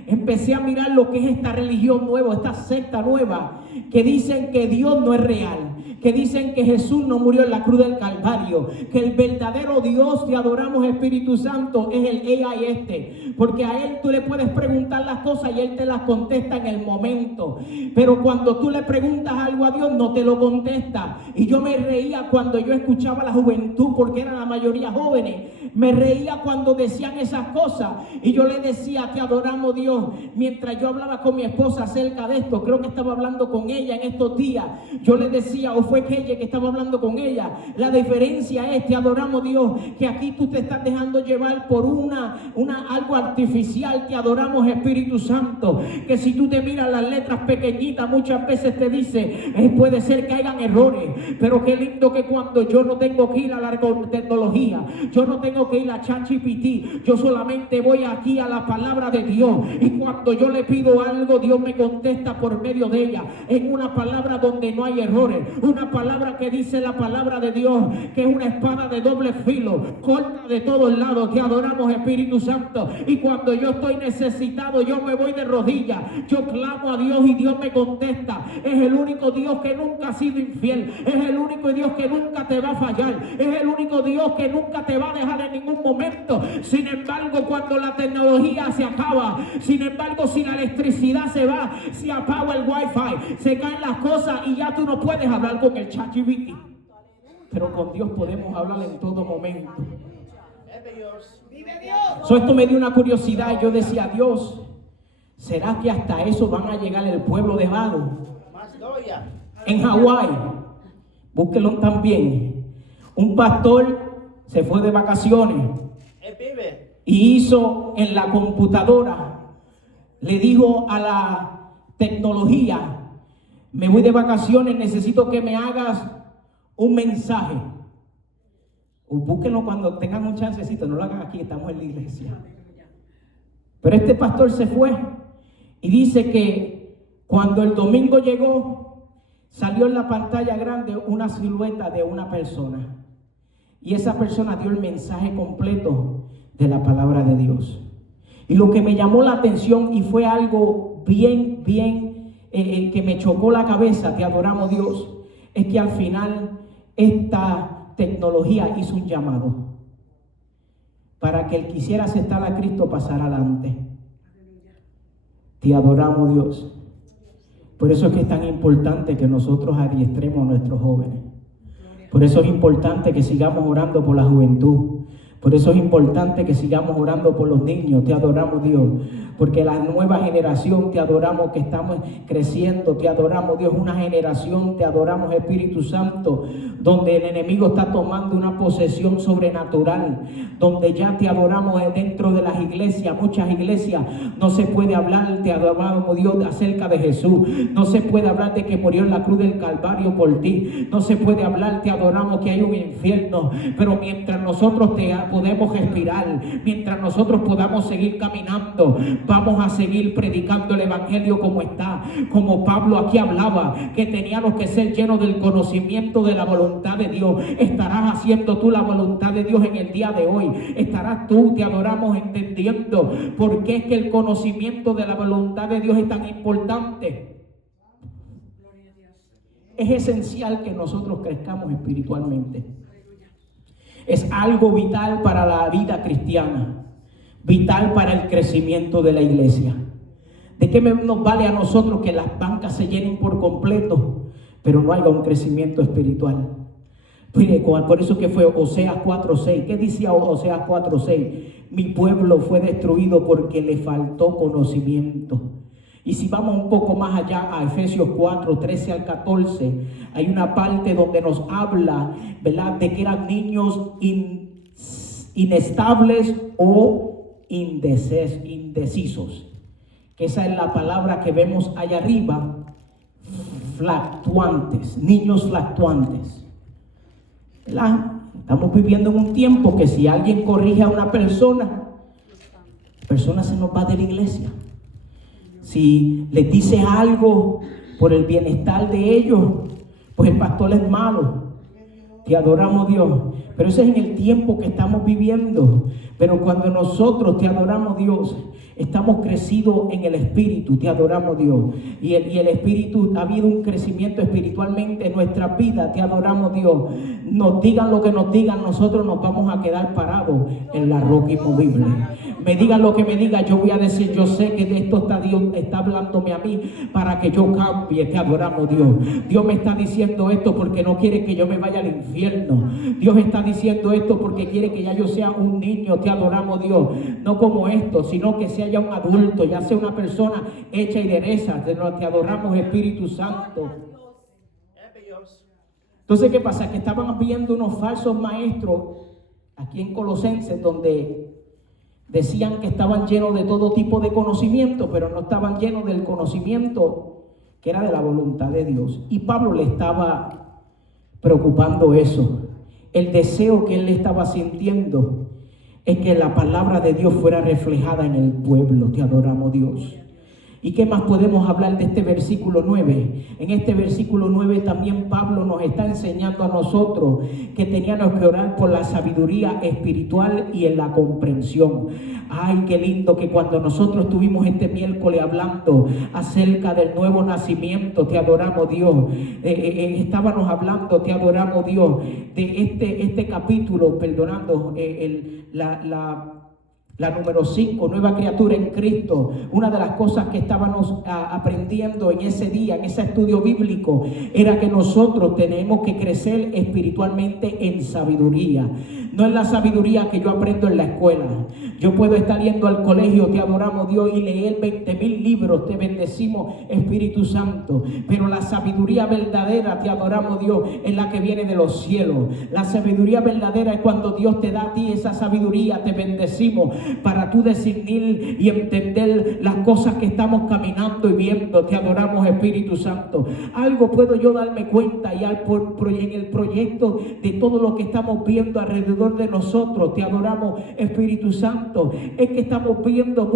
empecé a mirar lo que es esta religión nueva, esta secta nueva, que dicen que Dios no es real, que dicen que Jesús no murió en la cruz del Calvario, que el verdadero Dios, te adoramos, Espíritu Santo, es el AI porque a Él tú le puedes preguntar las cosas y Él te las contesta en el momento. Pero cuando tú le preguntas algo a Dios, no te lo contesta. Y yo me reía cuando yo escuchaba a la juventud, porque eran la mayoría jóvenes. Me reía cuando decían esas cosas, y yo le decía, te adoramos, Dios. Mientras yo hablaba con mi esposa acerca de esto, creo que estaba hablando con ella en estos días, yo le decía, o fue que ella que estaba hablando con ella, la diferencia es, te adoramos, Dios, que aquí tú te estás dejando llevar por algo artificial. Te adoramos, Espíritu Santo, que si tú te miras las letras pequeñitas, muchas veces te dice, puede ser que hayan errores, pero qué lindo que cuando yo no tengo que ir a la tecnología, yo no tengo que ir a ChatGPT, yo solamente voy aquí a la palabra de Dios, y cuando yo le pido algo, Dios me contesta por medio de ella, en una palabra donde no hay errores, una palabra que dice la palabra de Dios, que es una espada de doble filo, corta de todos lados. Te adoramos, Espíritu Santo, y cuando yo estoy necesitado, yo me voy de rodillas, yo clamo a Dios y Dios me contesta. Es el único Dios que nunca ha sido infiel, es el único Dios que nunca te va a fallar, es el único Dios que nunca te va a dejar en ningún momento. Sin embargo, cuando la tecnología se acaba, sin embargo, si la electricidad se va, se apaga el wifi, se caen las cosas y ya tú no puedes hablar con el ChatGPT, pero con Dios podemos hablar en todo momento. Esto me dio una curiosidad. Yo decía, Dios, ¿será que hasta eso van a llegar el pueblo de vago? En Hawái, búsquelo también, un pastor se fue de vacaciones y hizo en la computadora, le dijo a la tecnología, me voy de vacaciones, necesito que me hagas un mensaje. Búsquenlo cuando tengan un chancecito, no lo hagan aquí, estamos en la iglesia. Pero este pastor se fue y dice que cuando el domingo llegó, salió en la pantalla grande una silueta de una persona, y esa persona dio el mensaje completo de la palabra de Dios. Y lo que me llamó la atención, y fue algo bien que me chocó la cabeza, te adoramos, Dios, es que al final esta tecnología hizo un llamado para que el que quisiera aceptar a Cristo pasara adelante. Te adoramos, Dios. Por eso es que es tan importante que nosotros adiestremos a nuestros jóvenes. Por eso es importante que sigamos orando por la juventud. Por eso es importante que sigamos orando por los niños. Te adoramos, Dios, porque la nueva generación, te adoramos, que estamos creciendo, te adoramos, Dios, una generación, te adoramos, Espíritu Santo, donde el enemigo está tomando una posesión sobrenatural, donde ya te adoramos dentro de las iglesias, muchas iglesias, no se puede hablar, te adoramos, Dios, acerca de Jesús, no se puede hablar de que murió en la cruz del Calvario por ti, no se puede hablar, te adoramos, que hay un infierno, pero mientras nosotros te podemos respirar, mientras nosotros podamos seguir caminando, vamos a seguir predicando el evangelio como está. Como Pablo aquí hablaba, que teníamos que ser llenos del conocimiento de la voluntad de Dios. Estarás haciendo tú la voluntad de Dios en el día de hoy. Estarás tú, te adoramos, entendiendo por qué es que el conocimiento de la voluntad de Dios es tan importante. Es esencial que nosotros crezcamos espiritualmente. Es algo vital para la vida cristiana, vital para el crecimiento de la iglesia. ¿De qué nos vale a nosotros que las bancas se llenen por completo, pero no haya un crecimiento espiritual? Por eso que fue Oseas 4:6. ¿Qué decía Oseas 4:6? Mi pueblo fue destruido porque le faltó conocimiento. Y si vamos un poco más allá a Efesios 4:13 al 14, hay una parte donde nos habla, ¿verdad?, de que eran niños inestables o indecisos. Que esa es la palabra que vemos allá arriba, fluctuantes, niños fluctuantes, ¿verdad? Estamos viviendo en un tiempo que si alguien corrige a una persona, la persona se nos va de la iglesia. Si les dice algo por el bienestar de ellos, pues el pastor es malo. Te adoramos, Dios. Pero ese es en el tiempo que estamos viviendo. Pero cuando nosotros te adoramos, Dios, estamos crecidos en el Espíritu, te adoramos, Dios. Y el Espíritu, ha habido un crecimiento espiritualmente en nuestra vida, te adoramos, Dios. Nos digan lo que nos digan, nosotros nos vamos a quedar parados en la roca inmovible. Me digan lo que me digan, yo voy a decir, yo sé que de esto está Dios, está hablándome a mí para que yo cambie, te adoramos, Dios. Dios me está diciendo esto porque no quiere que yo me vaya al infierno. Dios está diciendo esto porque quiere que ya yo sea un niño, te adoramos, Dios. No como esto, sino que sea ya un adulto, ya sea una persona hecha y derecha. Te adoramos, Espíritu Santo. Entonces, ¿qué pasa? Que estaban viendo unos falsos maestros aquí en Colosenses, donde decían que estaban llenos de todo tipo de conocimiento, pero no estaban llenos del conocimiento que era de la voluntad de Dios. Y Pablo le estaba preocupando eso. El deseo que él estaba sintiendo es que la palabra de Dios fuera reflejada en el pueblo. Te adoramos, Dios. ¿Y qué más podemos hablar de este versículo 9? En este versículo 9 también Pablo nos está enseñando a nosotros que teníamos que orar por la sabiduría espiritual y en la comprensión. Ay, qué lindo que cuando nosotros estuvimos este miércoles hablando acerca del nuevo nacimiento, te adoramos, Dios. Estábamos hablando, te adoramos, Dios, de este capítulo, perdonando, la número 5, nueva criatura en Cristo. Una de las cosas que estábamos aprendiendo en ese día, en ese estudio bíblico, era que nosotros tenemos que crecer espiritualmente en sabiduría. No es la sabiduría que yo aprendo en la escuela. Yo puedo estar yendo al colegio, te adoramos, Dios, y leer 20,000 libros, te bendecimos, Espíritu Santo. Pero la sabiduría verdadera, te adoramos, Dios, es la que viene de los cielos. La sabiduría verdadera es cuando Dios te da a ti esa sabiduría, te bendecimos, para tú discernir y entender las cosas que estamos caminando y viendo. Te adoramos, Espíritu Santo. Algo puedo yo darme cuenta y en el proyecto de todo lo que estamos viendo alrededor de nosotros, te adoramos, Espíritu Santo, es que estamos viendo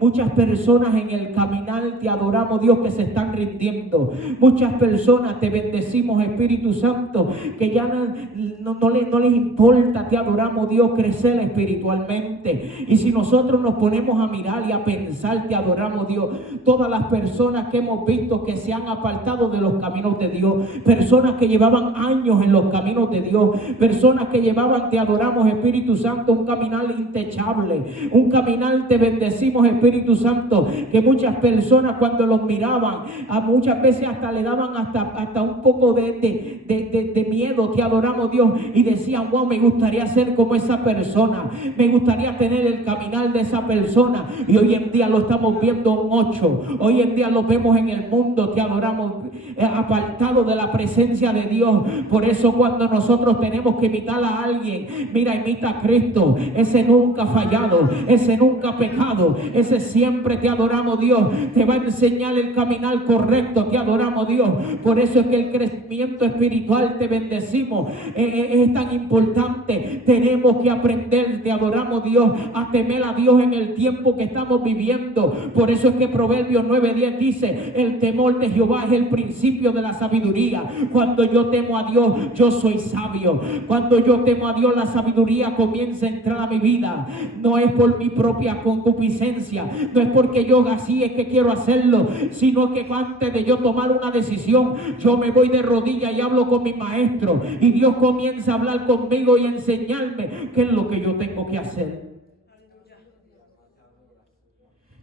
muchas personas en el caminar, te adoramos, Dios, que se están rindiendo. Muchas personas, te bendecimos, Espíritu Santo, que ya no les importa, te adoramos, Dios, crecer espiritualmente. Y si nosotros nos ponemos a mirar y a pensar, te adoramos, Dios, todas las personas que hemos visto que se han apartado de los caminos de Dios, personas que llevaban años en los caminos de Dios, personas que llevaban, te adoramos, Espíritu Santo, un caminar intachable, un caminar, te bendecimos, Espíritu Santo, que muchas personas cuando los miraban, a muchas veces hasta le daban hasta un poco de miedo, te adoramos, Dios, y decían, wow, me gustaría ser como esa persona, me gustaría tener el caminar de esa persona. Y hoy en día lo estamos viendo en 8. Hoy en día lo vemos en el mundo. Te adoramos apartado de la presencia de Dios. Por eso cuando nosotros tenemos que imitar a alguien, mira, imita a Cristo. Ese nunca ha fallado, ese nunca ha pecado, ese siempre, te adoramos Dios, te va a enseñar el caminar correcto. Te adoramos Dios. Por eso es que el crecimiento espiritual, te bendecimos, es tan importante. Tenemos que aprender, te adoramos Dios, a temer a Dios en el tiempo que estamos viviendo. Por eso es que Proverbios 9:10 dice: el temor de Jehová es el principio de la sabiduría. Cuando yo temo a Dios, yo soy sabio. Cuando yo temo a Dios, la sabiduría comienza a entrar a mi vida. No es por mi propia concupiscencia, no es porque yo así es que quiero hacerlo, sino que antes de yo tomar una decisión, yo me voy de rodillas y hablo con mi maestro, y Dios comienza a hablar conmigo y a enseñarme qué es lo que yo tengo que hacer.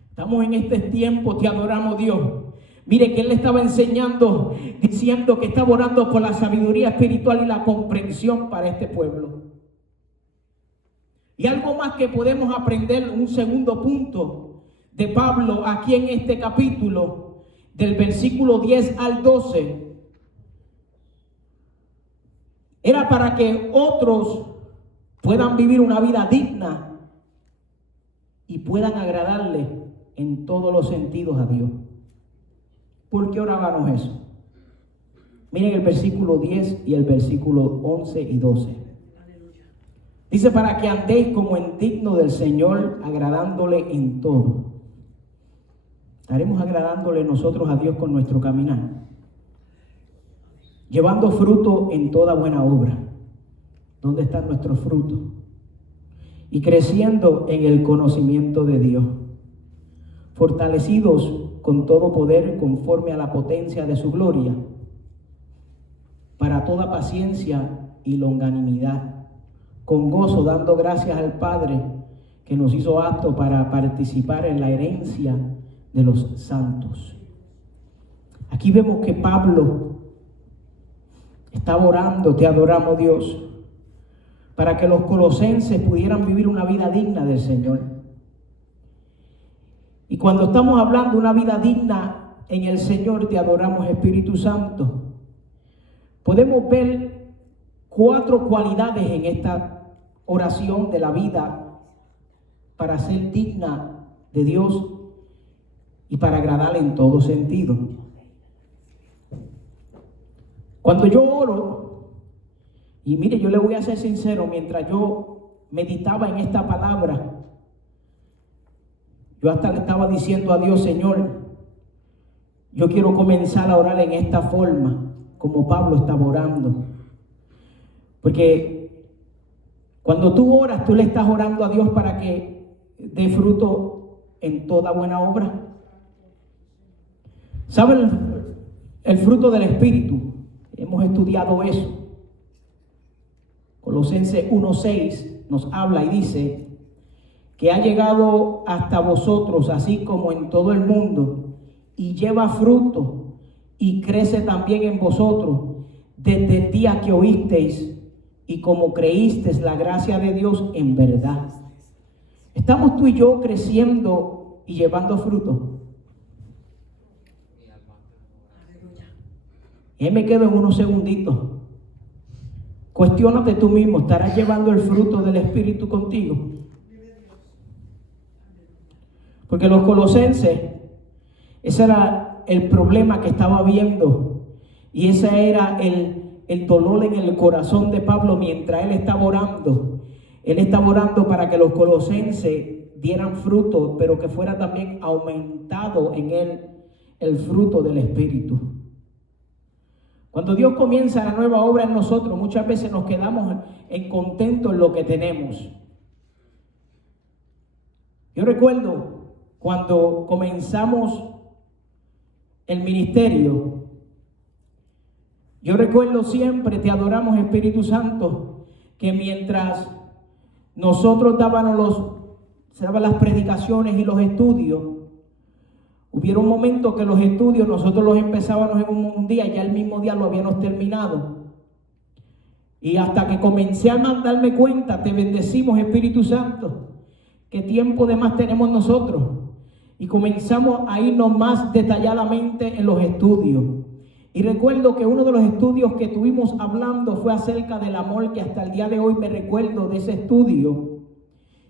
Estamos en este tiempo, te adoramos Dios. Mire que él le estaba enseñando, diciendo que estaba orando por la sabiduría espiritual y la comprensión para este pueblo. Y algo más que podemos aprender, un segundo punto de Pablo aquí en este capítulo, del versículo 10 al 12, era para que otros puedan vivir una vida digna y puedan agradarle en todos los sentidos a Dios. ¿Por qué orábamos eso? Miren el versículo 10 y el versículo 11 y 12. Dice: para que andéis como en digno del Señor, agradándole en todo. Estaremos agradándole nosotros a Dios con nuestro caminar, llevando fruto en toda buena obra. ¿Dónde están nuestros frutos? Y creciendo en el conocimiento de Dios, fortalecidos con todo poder conforme a la potencia de su gloria, para toda paciencia y longanimidad, con gozo dando gracias al Padre que nos hizo aptos para participar en la herencia de los santos. Aquí vemos que Pablo estaba orando, te adoramos Dios, para que los colosenses pudieran vivir una vida digna del Señor. Y cuando estamos hablando de una vida digna en el Señor, te adoramos Espíritu Santo, podemos ver 4 cualidades en esta oración de la vida para ser digna de Dios y para agradarle en todo sentido. Cuando yo oro, y mire, yo le voy a ser sincero, mientras yo meditaba en esta palabra, yo hasta le estaba diciendo a Dios: Señor, yo quiero comenzar a orar en esta forma, como Pablo estaba orando. Porque cuando tú oras, tú le estás orando a Dios para que dé fruto en toda buena obra. ¿Saben el fruto del Espíritu? Hemos estudiado eso. Colosenses 1:6 nos habla y dice que ha llegado hasta vosotros, así como en todo el mundo, y lleva fruto y crece también en vosotros desde el día que oísteis y como creísteis la gracia de Dios en verdad. ¿Estamos tú y yo creciendo y llevando fruto? Y ahí me quedo en unos segunditos. Cuestiónate tú mismo, ¿estarás llevando el fruto del Espíritu contigo? Porque los colosenses, ese era el problema que estaba viendo, y ese era el dolor en el corazón de Pablo mientras él estaba orando. Él estaba orando para que los colosenses dieran fruto, pero que fuera también aumentado en él el fruto del Espíritu. Cuando Dios comienza la nueva obra en nosotros, muchas veces nos quedamos en contento en lo que tenemos. Yo recuerdo cuando comenzamos el ministerio, yo recuerdo siempre, te adoramos Espíritu Santo, que mientras nosotros dábamos las predicaciones y los estudios, hubiera un momento que los estudios nosotros los empezábamos en un día y ya el mismo día lo habíamos terminado. Y hasta que comencé a darme cuenta, te bendecimos Espíritu Santo, ¿Qué tiempo de más tenemos nosotros? Y comenzamos a irnos más detalladamente en los estudios. Y recuerdo que uno de los estudios que estuvimos hablando fue acerca del amor, que hasta el día de hoy me recuerdo de ese estudio.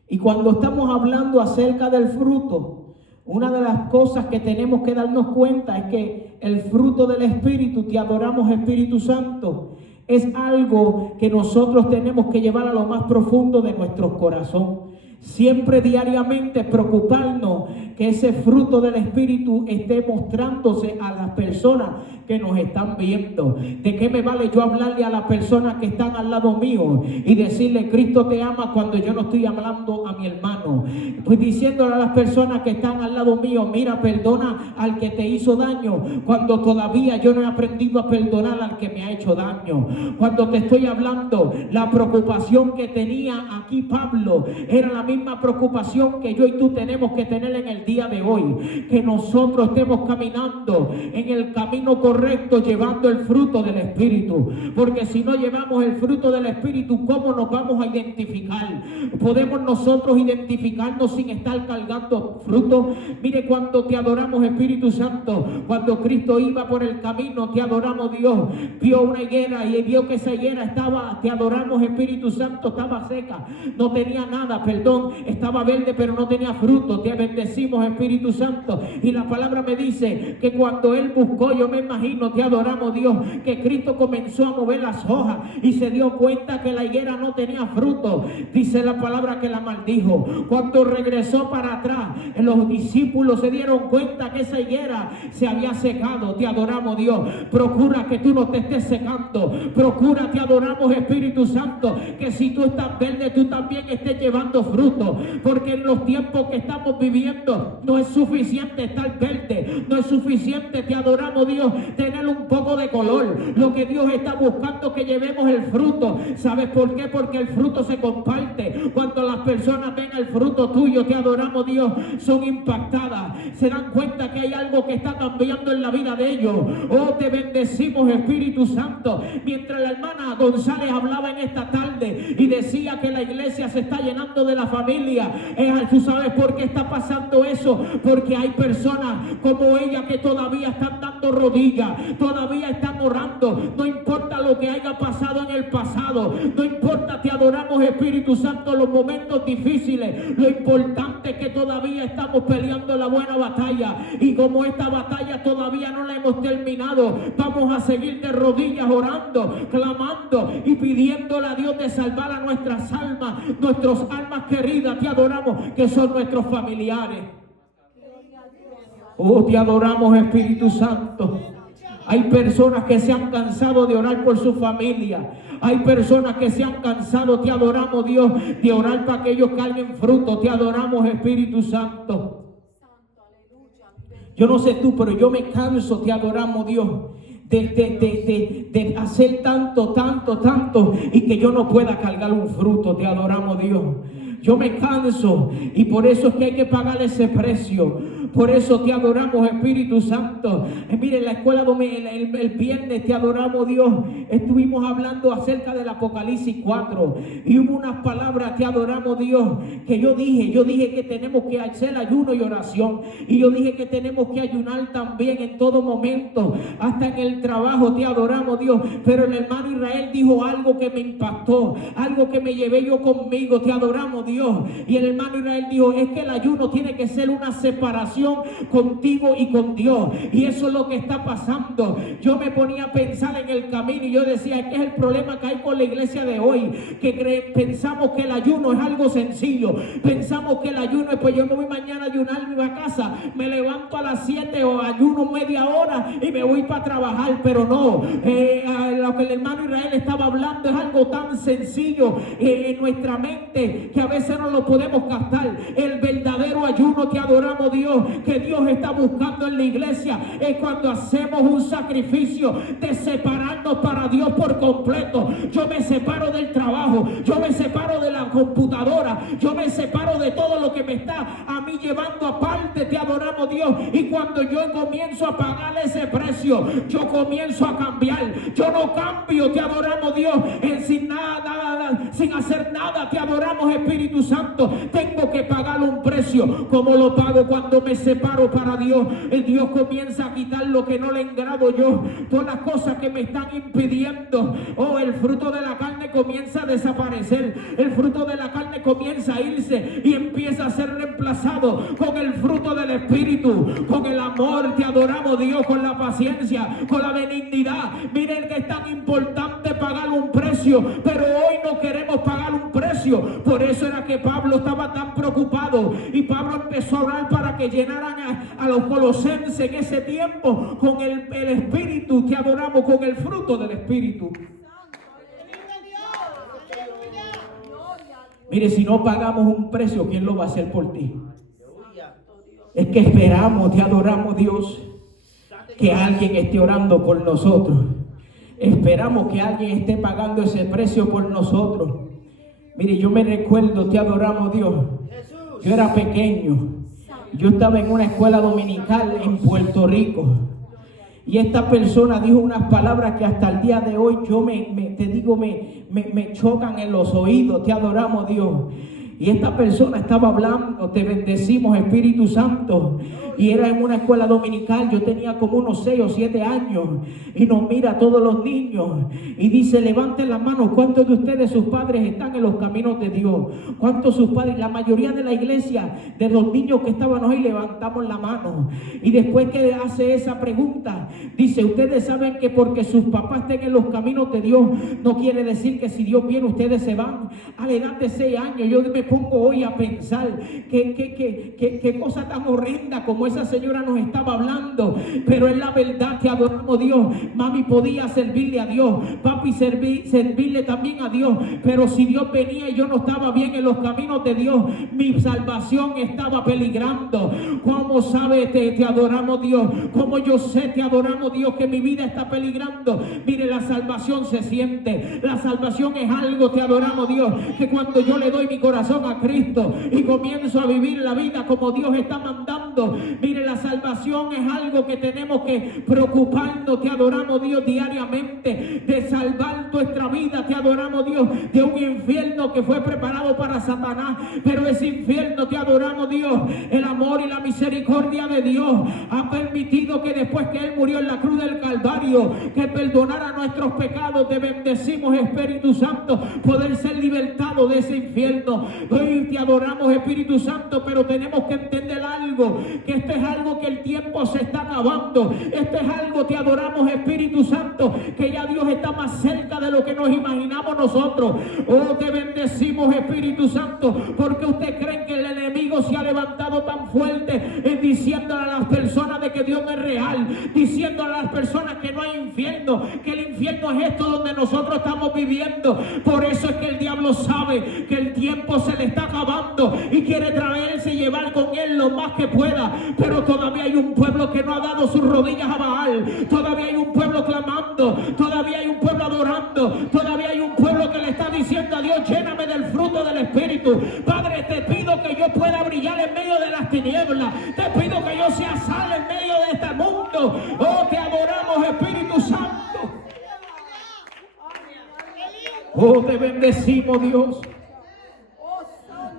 Y cuando estamos hablando acerca del fruto, una de las cosas que tenemos que darnos cuenta es que el fruto del Espíritu, te adoramos Espíritu Santo, es algo que nosotros tenemos que llevar a lo más profundo de nuestro corazón. Siempre diariamente preocuparnos que ese fruto del Espíritu esté mostrándose a las personas que nos están viendo. ¿De qué me vale yo hablarle a las personas que están al lado mío y decirle Cristo te ama cuando yo no estoy hablando a mi hermano? Pues diciéndole a las personas que están al lado mío, mira, perdona al que te hizo daño, cuando todavía yo no he aprendido a perdonar al que me ha hecho daño. Cuando te estoy hablando, la preocupación que tenía aquí Pablo era la misma preocupación que yo y tú tenemos que tener en el día de hoy, que nosotros estemos caminando en el camino correcto, llevando el fruto del Espíritu, porque si no llevamos el fruto del Espíritu, ¿cómo nos vamos a identificar? ¿Podemos nosotros identificarnos sin estar cargando fruto? Mire, cuando te adoramos Espíritu Santo, cuando Cristo iba por el camino, te adoramos Dios, vio una higuera y vio que esa higuera estaba, te adoramos Espíritu Santo, estaba seca, no tenía nada, perdón, estaba verde pero no tenía fruto. Te bendecimos Espíritu Santo. Y la palabra me dice que cuando él buscó, yo me imagino, te adoramos Dios, que Cristo comenzó a mover las hojas y se dio cuenta que la higuera no tenía fruto. Dice la palabra que la maldijo. Cuando regresó para atrás, los discípulos se dieron cuenta que esa higuera se había secado. Te adoramos Dios. Procura que tú no te estés secando. Procura, te adoramos Espíritu Santo, que si tú estás verde, tú también estés llevando fruto. Porque en los tiempos que estamos viviendo no es suficiente estar verde, no es suficiente, te adoramos Dios, tener un poco de color. Lo que Dios está buscando, que llevemos el fruto. ¿Sabes por qué? Porque el fruto se comparte. Cuando las personas ven el fruto tuyo, te adoramos Dios, son impactadas, se dan cuenta que hay algo que está cambiando en la vida de ellos. Oh, te bendecimos Espíritu Santo. Mientras la hermana González hablaba en esta tarde y decía que la iglesia se está llenando de la familia, ¿tú sabes por qué está pasando eso? Porque hay personas como ella que todavía están dando rodillas, todavía están orando, no importa lo que haya pasado en el pasado, no importa, te adoramos Espíritu Santo, los momentos difíciles, lo importante es que todavía estamos peleando la buena batalla, y como esta batalla todavía no la hemos terminado, vamos a seguir de rodillas orando, clamando y pidiéndole a Dios de salvar a nuestras almas queridas. Te adoramos, que son nuestros familiares. Oh, te adoramos Espíritu Santo. Hay personas que se han cansado de orar por su familia. Hay personas que se han cansado, te adoramos Dios, de orar para que ellos carguen fruto. Te adoramos Espíritu Santo. Yo no sé tú, pero yo me canso, te adoramos Dios, de hacer tanto y que yo no pueda cargar un fruto. Te adoramos Dios. Yo me canso, y por eso es que hay que pagar ese precio. Por eso te adoramos Espíritu Santo. Mire, en la escuela el viernes, te adoramos Dios, estuvimos hablando acerca del Apocalipsis 4 y hubo unas palabras, te adoramos Dios, que yo dije que tenemos que hacer ayuno y oración, y yo dije que tenemos que ayunar también en todo momento, hasta en el trabajo. Te adoramos Dios. Pero el hermano Israel dijo algo que me impactó, algo que me llevé yo conmigo. Te adoramos Dios. Y el hermano Israel dijo, es que el ayuno tiene que ser una separación contigo y con Dios, y eso es lo que está pasando. Yo me ponía a pensar en el camino y yo decía, ¿qué es el problema que hay con la iglesia de hoy? Que pensamos que el ayuno es algo sencillo, pensamos que el ayuno es, pues yo me voy mañana a ayunar en mi casa, me levanto a las 7 o ayuno media hora y me voy para trabajar. Pero no, lo que el hermano Israel estaba hablando es algo tan sencillo en nuestra mente que a veces no lo podemos captar. El verdadero ayuno, te adoramos Dios, que Dios está buscando en la iglesia, es cuando hacemos un sacrificio de separarnos para Dios por completo. Yo me separo del trabajo, yo me separo de la computadora, yo me separo de todo lo que me está a mí llevando aparte. Te adoramos Dios. Y cuando yo comienzo a pagar ese precio, yo comienzo a cambiar. Yo no cambio, te adoramos Dios, sin nada sin hacer nada. Te adoramos, Espíritu Santo. Tengo que pagar un precio. ¿Cómo lo pago? Cuando me separo para Dios. El Dios comienza a quitar lo que no le agrado yo, todas las cosas que me están impidiendo. Oh, el fruto de la carne comienza a desaparecer. El fruto de la carne comienza a irse y empieza a ser reemplazado con el fruto del Espíritu, con el amor. Te adoramos, Dios, con la paciencia, con la benignidad. Miren que es tan importante pagar un precio, pero hoy no queremos pagar un precio. Por eso era que Pablo estaba tan preocupado, y Pablo empezó a orar para que llenaran a los colosenses en ese tiempo con el Espíritu. Te adoramos, con el fruto del Espíritu. Mire, si no pagamos un precio, ¿quién lo va a hacer por ti? Es que esperamos, te adoramos, Dios, que alguien esté orando por nosotros. Esperamos que alguien esté pagando ese precio por nosotros. Mire, yo me recuerdo, te adoramos, Dios. Yo era pequeño. Yo estaba en una escuela dominical en Puerto Rico. Y esta persona dijo unas palabras que hasta el día de hoy yo me chocan en los oídos. Te adoramos, Dios. Y esta persona estaba hablando, te bendecimos, Espíritu Santo. Y era en una escuela dominical. Yo tenía como unos 6 o 7 años. Y nos mira a todos los niños y dice: levanten la mano, ¿cuántos de ustedes, sus padres, están en los caminos de Dios? ¿Cuántos sus padres? La mayoría de la iglesia, de los niños que estaban hoy, levantamos la mano. Y después que hace esa pregunta, dice: ustedes saben que porque sus papás estén en los caminos de Dios, no quiere decir que si Dios viene, ustedes se van. A la edad de 6 años, yo me pongo hoy a pensar qué cosa tan horrenda como esa señora nos estaba hablando. Pero es la verdad. Te adoramos, Dios. Mami podía servirle a Dios, papi servirle también a Dios, pero si Dios venía y yo no estaba bien en los caminos de Dios, mi salvación estaba peligrando. ¿Cómo sabes? Te adoramos, Dios. ¿Cómo yo sé? Te adoramos, Dios, que mi vida está peligrando. Mire, la salvación se siente. La salvación es algo, te adoramos, Dios, que cuando yo le doy mi corazón a Cristo y comienzo a vivir la vida como Dios está mandando, mire, la salvación es algo que tenemos que preocuparnos. Te adoramos, Dios, diariamente, de salvar nuestra vida. Te adoramos, Dios, de un infierno que fue preparado para Satanás. Pero ese infierno, te adoramos, Dios, el amor y la misericordia de Dios ha permitido que después que Él murió en la cruz del Calvario, que perdonara nuestros pecados. Te bendecimos, Espíritu Santo, poder ser libertado de ese infierno. Hoy te adoramos, Espíritu Santo, pero tenemos que entender algo, que esto es algo que el tiempo se está acabando. Esto es algo, te adoramos, Espíritu Santo, que ya Dios está más cerca de lo que nos imaginamos nosotros. Oh, te bendecimos, Espíritu Santo, porque usted cree que el enemigo se ha levantado tan fuerte diciéndole a las personas de que Dios no es real, diciéndole a las personas que no hay infierno, que el infierno es esto donde nosotros estamos viviendo. Por eso es que el diablo sabe que el tiempo se le está acabando y quiere traerse y llevar con él lo más que pueda. Pero todavía hay un pueblo que no ha dado sus rodillas a Baal. Todavía hay un pueblo clamando, todavía hay un pueblo adorando, todavía hay un pueblo que le está diciendo a Dios: lléname del fruto del Espíritu. Padre, te pido que yo pueda brillar en medio de las tinieblas. Te pido que yo sea sal en medio de este mundo. Oh, te adoramos, Espíritu Santo. Oh, te bendecimos, Dios.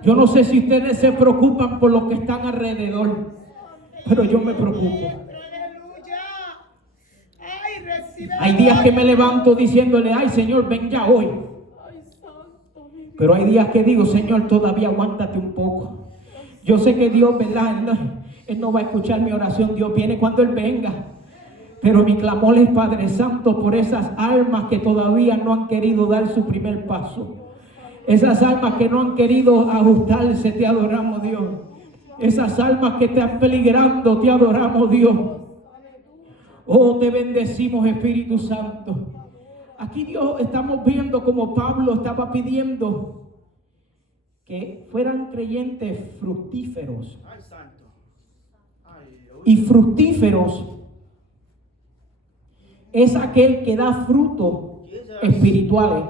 Yo no sé si ustedes se preocupan por los que están alrededor, pero yo me preocupo. Hay días que me levanto diciéndole: ay, Señor, ven ya hoy. Pero hay días que digo: Señor, todavía aguántate un poco. Yo sé que Dios, ¿verdad? Él no va a escuchar mi oración. Dios viene cuando Él venga. Pero mi clamor es, Padre Santo, por esas almas que todavía no han querido dar su primer paso. Esas almas que no han querido ajustarse, te adoramos, Dios. Esas almas que están peligrando, te adoramos, Dios. Oh, te bendecimos, Espíritu Santo. Aquí, Dios, estamos viendo como Pablo estaba pidiendo que fueran creyentes fructíferos. Y fructíferos es aquel que da frutos espirituales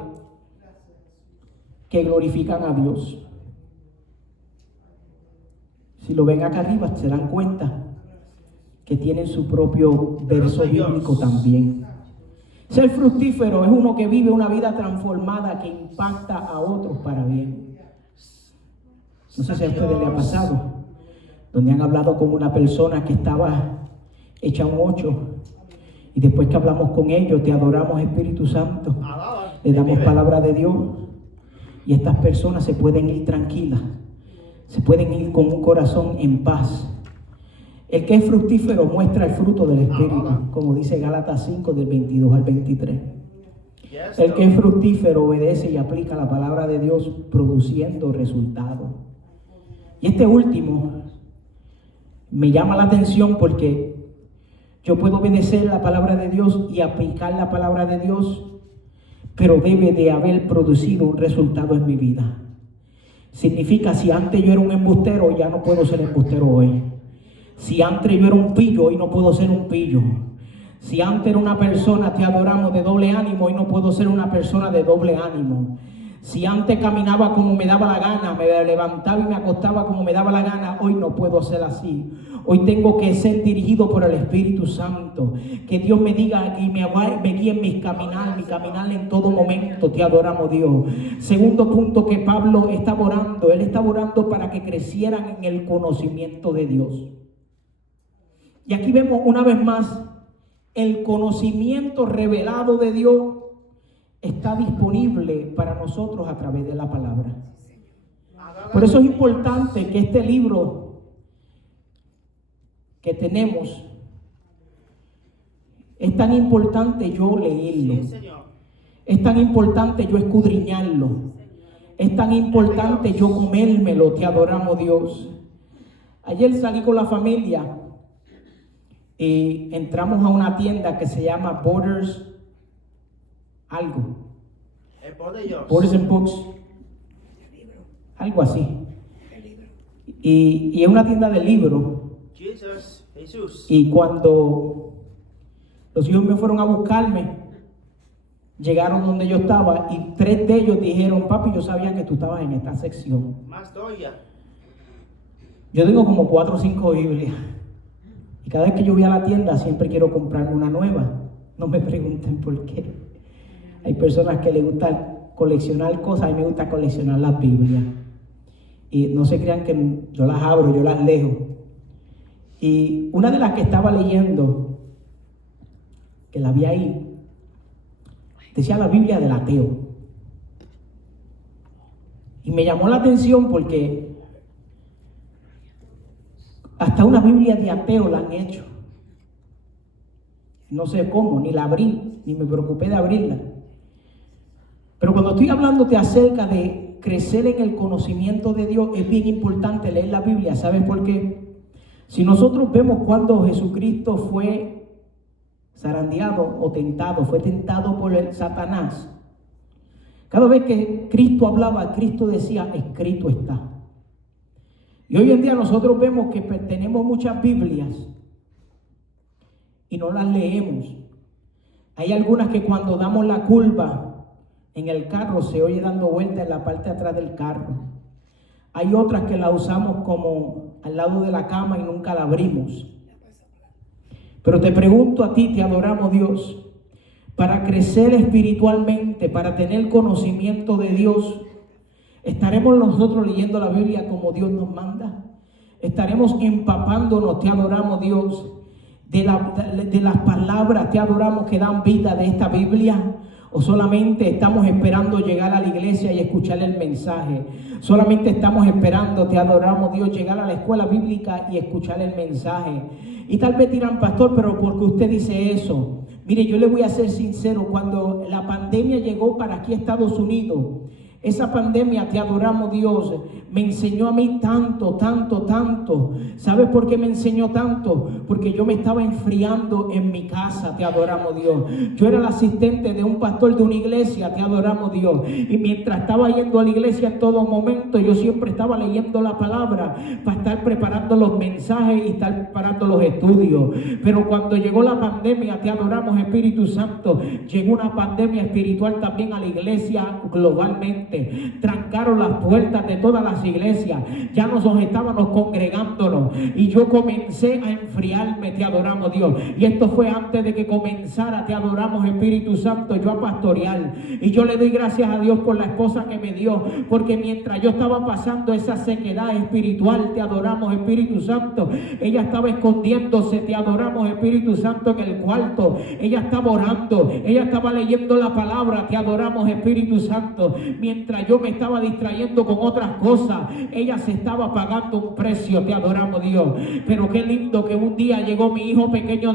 que glorifican a Dios. Si lo ven acá arriba, se dan cuenta que tienen su propio verso bíblico también. Ser fructífero es uno que vive una vida transformada que impacta a otros para bien. No sé si a ustedes les ha pasado, donde han hablado con una persona que estaba hecha un 8 y después que hablamos con ellos, te adoramos, Espíritu Santo, le damos palabra de Dios y estas personas se pueden ir tranquilas, se pueden ir con un corazón en paz. El que es fructífero muestra el fruto del Espíritu, como dice Gálatas 5 del 22 al 23. El que es fructífero obedece y aplica la palabra de Dios produciendo resultados. Y este último me llama la atención porque yo puedo obedecer la palabra de Dios y aplicar la palabra de Dios, pero debe de haber producido un resultado en mi vida. Significa, si antes yo era un embustero, ya no puedo ser embustero hoy. Si antes yo era un pillo, hoy no puedo ser un pillo. Si antes era una persona, te adoramos, de doble ánimo, hoy no puedo ser una persona de doble ánimo. Si antes caminaba como me daba la gana, me levantaba y me acostaba como me daba la gana, hoy no puedo ser así. Hoy tengo que ser dirigido por el Espíritu Santo. Que Dios me diga y me guíe en mi caminar en todo momento. Te adoramos, Dios. Segundo punto que Pablo estaba orando. Él estaba orando para que crecieran en el conocimiento de Dios. Y aquí vemos una vez más, el conocimiento revelado de Dios está disponible para nosotros a través de la palabra. Por eso es importante que este libro que tenemos, es tan importante yo leerlo. Es tan importante yo escudriñarlo. Es tan importante yo comérmelo. Te adoramos, Dios. Ayer salí con la familia y entramos a una tienda que se llama Borders algo. Borders and Books. Algo así. Y es una tienda de libros. Jesús. Y cuando los hijos me fueron a buscarme, llegaron donde yo estaba y 3 de ellos dijeron: papi, yo sabía que tú estabas en esta sección. Yo tengo como 4 o 5 Biblias. Y cada vez que yo voy a la tienda siempre quiero comprarme una nueva. No me pregunten por qué. Hay personas que les gusta coleccionar cosas, a mí me gusta coleccionar las Biblias. Y no se crean que yo las abro, yo las leo. Y una de las que estaba leyendo, que la vi ahí, decía la Biblia del ateo. Y me llamó la atención porque hasta una Biblia de ateo la han hecho. No sé cómo, ni la abrí, ni me preocupé de abrirla. Pero cuando estoy hablándote acerca de crecer en el conocimiento de Dios, es bien importante leer la Biblia. ¿Sabes por qué? Si nosotros vemos cuando Jesucristo fue zarandeado o tentado, fue tentado por el Satanás, cada vez que Cristo hablaba, Cristo decía: escrito está. Y hoy en día nosotros vemos que tenemos muchas Biblias y no las leemos. Hay algunas que cuando damos la curva en el carro se oye dando vuelta en la parte de atrás del carro. Hay otras que la usamos como al lado de la cama y nunca la abrimos. Pero te pregunto a ti, te adoramos, Dios, para crecer espiritualmente, para tener conocimiento de Dios, ¿estaremos nosotros leyendo la Biblia como Dios nos manda? ¿Estaremos empapándonos, te adoramos, Dios, de las palabras, te adoramos, que dan vida de esta Biblia? ¿O solamente estamos esperando llegar a la iglesia y escuchar el mensaje? Solamente estamos esperando, te adoramos, Dios, llegar a la escuela bíblica y escuchar el mensaje. Y tal vez dirán: pastor, pero ¿por qué usted dice eso? Mire, yo le voy a ser sincero. Cuando la pandemia llegó para aquí a Estados Unidos, esa pandemia, te adoramos, Dios, me enseñó a mí tanto. ¿Sabes por qué me enseñó tanto? Porque yo me estaba enfriando en mi casa, te adoramos, Dios. Yo era el asistente de un pastor de una iglesia, te adoramos, Dios. Y mientras estaba yendo a la iglesia en todo momento, yo siempre estaba leyendo la palabra para estar preparando los mensajes y estar preparando los estudios. Pero cuando llegó la pandemia, te adoramos, Espíritu Santo, llegó una pandemia espiritual también a la iglesia globalmente. gente, trancaron las puertas de todas las iglesias, ya nos estábamos congregándonos y yo comencé a enfriarme, te adoramos Dios. Y esto fue antes de que comenzara, te adoramos Espíritu Santo, yo a pastorear. Y yo le doy gracias a Dios por la esposa que me dio, porque mientras yo estaba pasando esa sequedad espiritual, te adoramos Espíritu Santo, ella estaba escondiéndose, te adoramos Espíritu Santo, en el cuarto. Ella estaba orando, ella estaba leyendo la palabra, te adoramos Espíritu Santo. Mientras yo me estaba distrayendo con otras cosas, ella se estaba pagando un precio, te adoramos Dios. Pero qué lindo que un día llegó mi hijo pequeño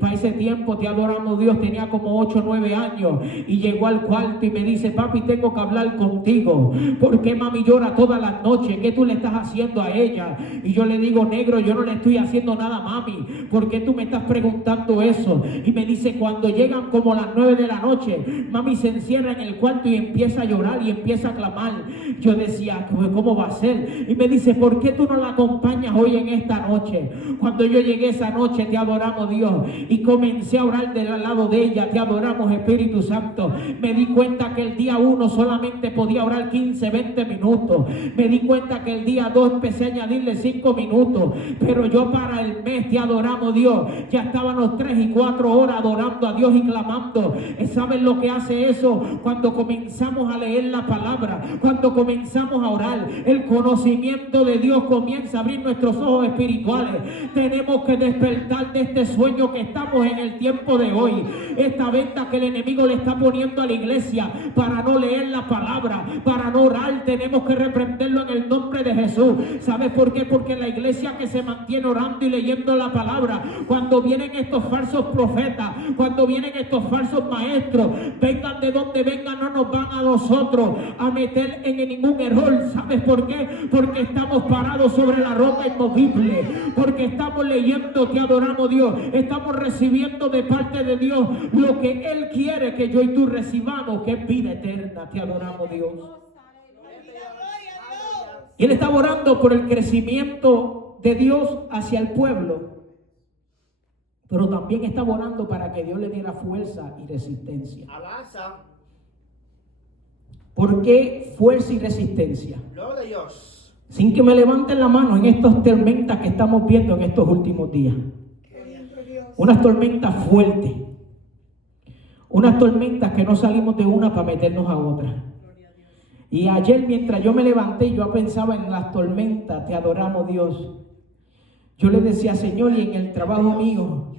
para ese tiempo, te adoramos Dios, tenía como 8 o 9 años, y llegó al cuarto y me dice: papi, tengo que hablar contigo. ¿Por qué mami llora todas las noches? ¿Qué tú le estás haciendo a ella? Y yo le digo: negro, yo no le estoy haciendo nada, mami. ¿Por qué tú me estás preguntando eso? Y me dice: cuando llegan como las 9 de la noche, mami se encierra en el cuarto y empieza a llorar y empieza a clamar. Yo decía: ¿cómo va a ser? Y me dice: ¿por qué tú no la acompañas hoy en esta noche? Cuando yo llegué esa noche, te adoramos Dios, y comencé a orar del lado de ella, te adoramos Espíritu Santo. Me di cuenta que el día 1 solamente podía orar 15, 20 minutos. Me di cuenta que el día 2 empecé a añadirle 5 minutos. Pero yo para el mes, te adoramos Dios, ya estábamos 3 y 4 horas adorando a Dios y clamando. ¿Saben lo que hace eso? Cuando comenzamos a leer la palabra, cuando comenzamos a orar, el conocimiento de Dios comienza a abrir nuestros ojos espirituales. Tenemos que despertar de este sueño que estamos en el tiempo de hoy. Esta venta que el enemigo le está poniendo a la iglesia para no leer la palabra, para no orar, tenemos que reprenderlo en el nombre de Jesús. ¿Sabes por qué? Porque la iglesia que se mantiene orando y leyendo la palabra, cuando vienen estos falsos profetas, cuando vienen estos falsos maestros, vengan de donde vengan, no nos van a nosotros a meter en ningún error. ¿Sabes por qué? Porque estamos parados sobre la roca inmovible, porque estamos leyendo, te adoramos Dios, estamos recibiendo de parte de Dios lo que Él quiere que yo y tú recibamos, que es vida eterna, te adoramos Dios. Y Él estaba orando por el crecimiento de Dios hacia el pueblo, pero también estaba orando para que Dios le diera fuerza y resistencia. ¿Por qué fuerza y resistencia? Gloria a Dios. Sin que me levanten la mano en estas tormentas que estamos viendo en estos últimos días. Unas tormentas fuertes. Unas tormentas que no salimos de una para meternos a otra. Y ayer mientras yo me levanté, yo pensaba en las tormentas, te adoramos Dios. Yo le decía: Señor, y en el trabajo mío,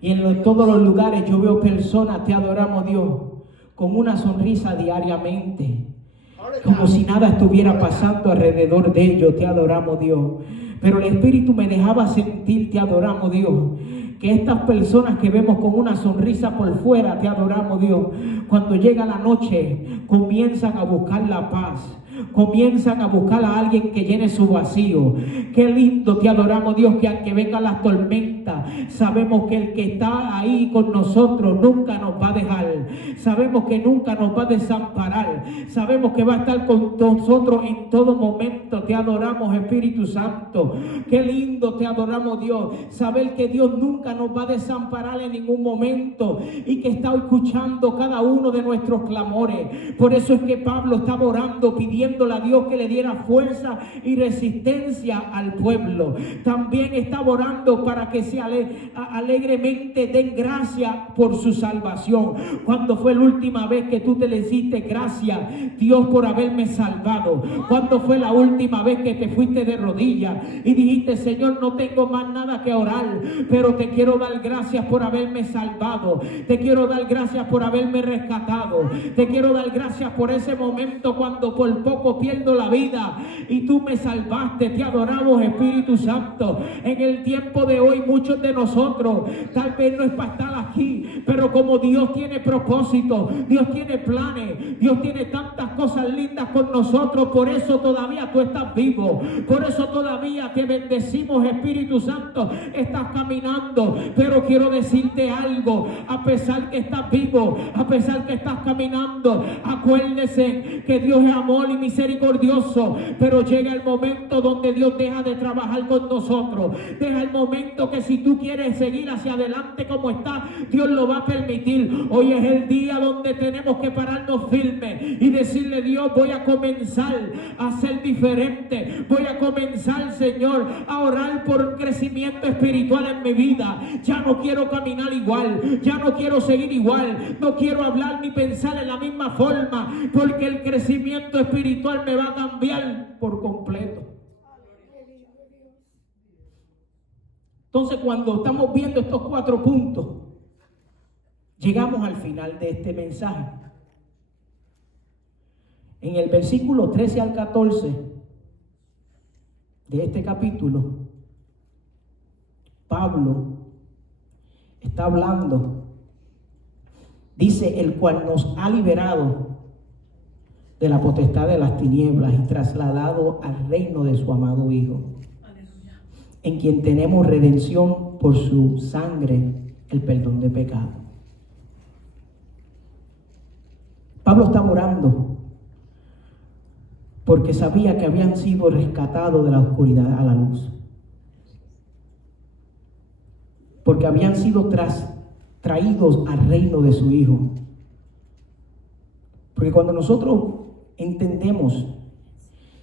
y en todos los lugares yo veo personas, te adoramos Dios, con una sonrisa diariamente, como si nada estuviera pasando alrededor de ellos, te adoramos Dios. Pero el Espíritu me dejaba sentir, te adoramos Dios, que estas personas que vemos con una sonrisa por fuera, te adoramos Dios, cuando llega la noche comienzan a buscar la paz, comienzan a buscar a alguien que llene su vacío. Qué lindo, te adoramos Dios, que aunque vengan las tormentas, sabemos que el que está ahí con nosotros nunca nos va a dejar, sabemos que nunca nos va a desamparar, sabemos que va a estar con nosotros en todo momento. Te adoramos Espíritu Santo. Qué lindo, te adoramos Dios, saber que Dios nunca nos va a desamparar en ningún momento y que está escuchando cada uno de nuestros clamores. Por eso es que Pablo estaba orando, pidiéndole a Dios que le diera fuerza y resistencia al pueblo. También estaba orando para que se alegremente den gracia por su salvación. ¿Cuándo fue la última vez que tú te le hiciste gracias, Dios, por haberme salvado? ¿Cuándo fue la última vez que te fuiste de rodillas y dijiste: Señor, no tengo más nada que orar, pero te quiero dar gracias por haberme salvado, te quiero dar gracias por haberme rescatado, te quiero dar gracias por ese momento cuando por poco pierdo la vida y tú me salvaste? Te adoramos Espíritu Santo. En el tiempo de hoy muchos de nosotros tal vez no es para estar aquí, pero como Dios tiene propósito, Dios tiene planes, Dios tiene tantas cosas lindas con nosotros, por eso todavía tú estás vivo, por eso todavía te bendecimos Espíritu Santo, estás caminando. Pero quiero decirte algo: a pesar que estás vivo, a pesar que estás caminando, acuérdese que Dios es amor y misericordioso, pero llega el momento donde Dios deja de trabajar con nosotros, deja el momento que si tú quieres seguir hacia adelante como está, Dios lo lo va a permitir. Hoy es el día donde tenemos que pararnos firmes y decirle: Dios, voy a comenzar a ser diferente. Voy a comenzar, Señor, a orar por crecimiento espiritual en mi vida. Ya no quiero caminar igual, ya no quiero seguir igual, no quiero hablar ni pensar en la misma forma, porque el crecimiento espiritual me va a cambiar por completo. Entonces, cuando estamos viendo estos 4 puntos, llegamos al final de este mensaje. En el versículo 13 al 14 de este capítulo, Pablo está hablando, dice: el cual nos ha liberado de la potestad de las tinieblas y trasladado al reino de su amado Hijo, en quien tenemos redención por su sangre, el perdón de pecado. Pablo estaba orando porque sabía que habían sido rescatados de la oscuridad a la luz, porque habían sido traídos al reino de su Hijo. Porque cuando nosotros entendemos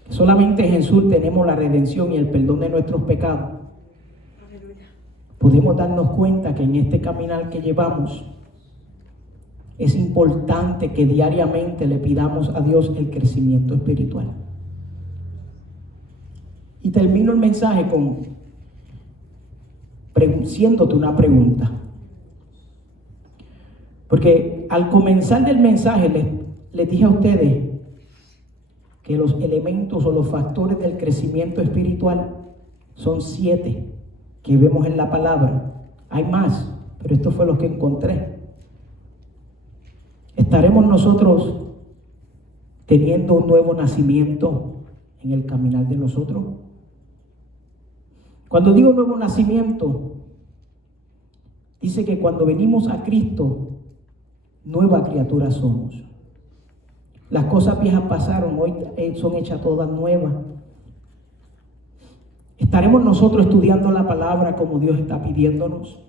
que solamente en Jesús tenemos la redención y el perdón de nuestros pecados, podemos darnos cuenta que en este caminar que llevamos es importante que diariamente le pidamos a Dios el crecimiento espiritual. Y termino el mensaje haciéndote una pregunta. Porque al comenzar del mensaje les dije a ustedes que los elementos o los factores del crecimiento espiritual son 7 que vemos en la palabra. Hay más, pero esto fue lo que encontré. ¿Estaremos nosotros teniendo un nuevo nacimiento en el caminar de nosotros? Cuando digo nuevo nacimiento, dice que cuando venimos a Cristo, nueva criatura somos. Las cosas viejas pasaron, hoy son hechas todas nuevas. ¿Estaremos nosotros estudiando la palabra como Dios está pidiéndonos?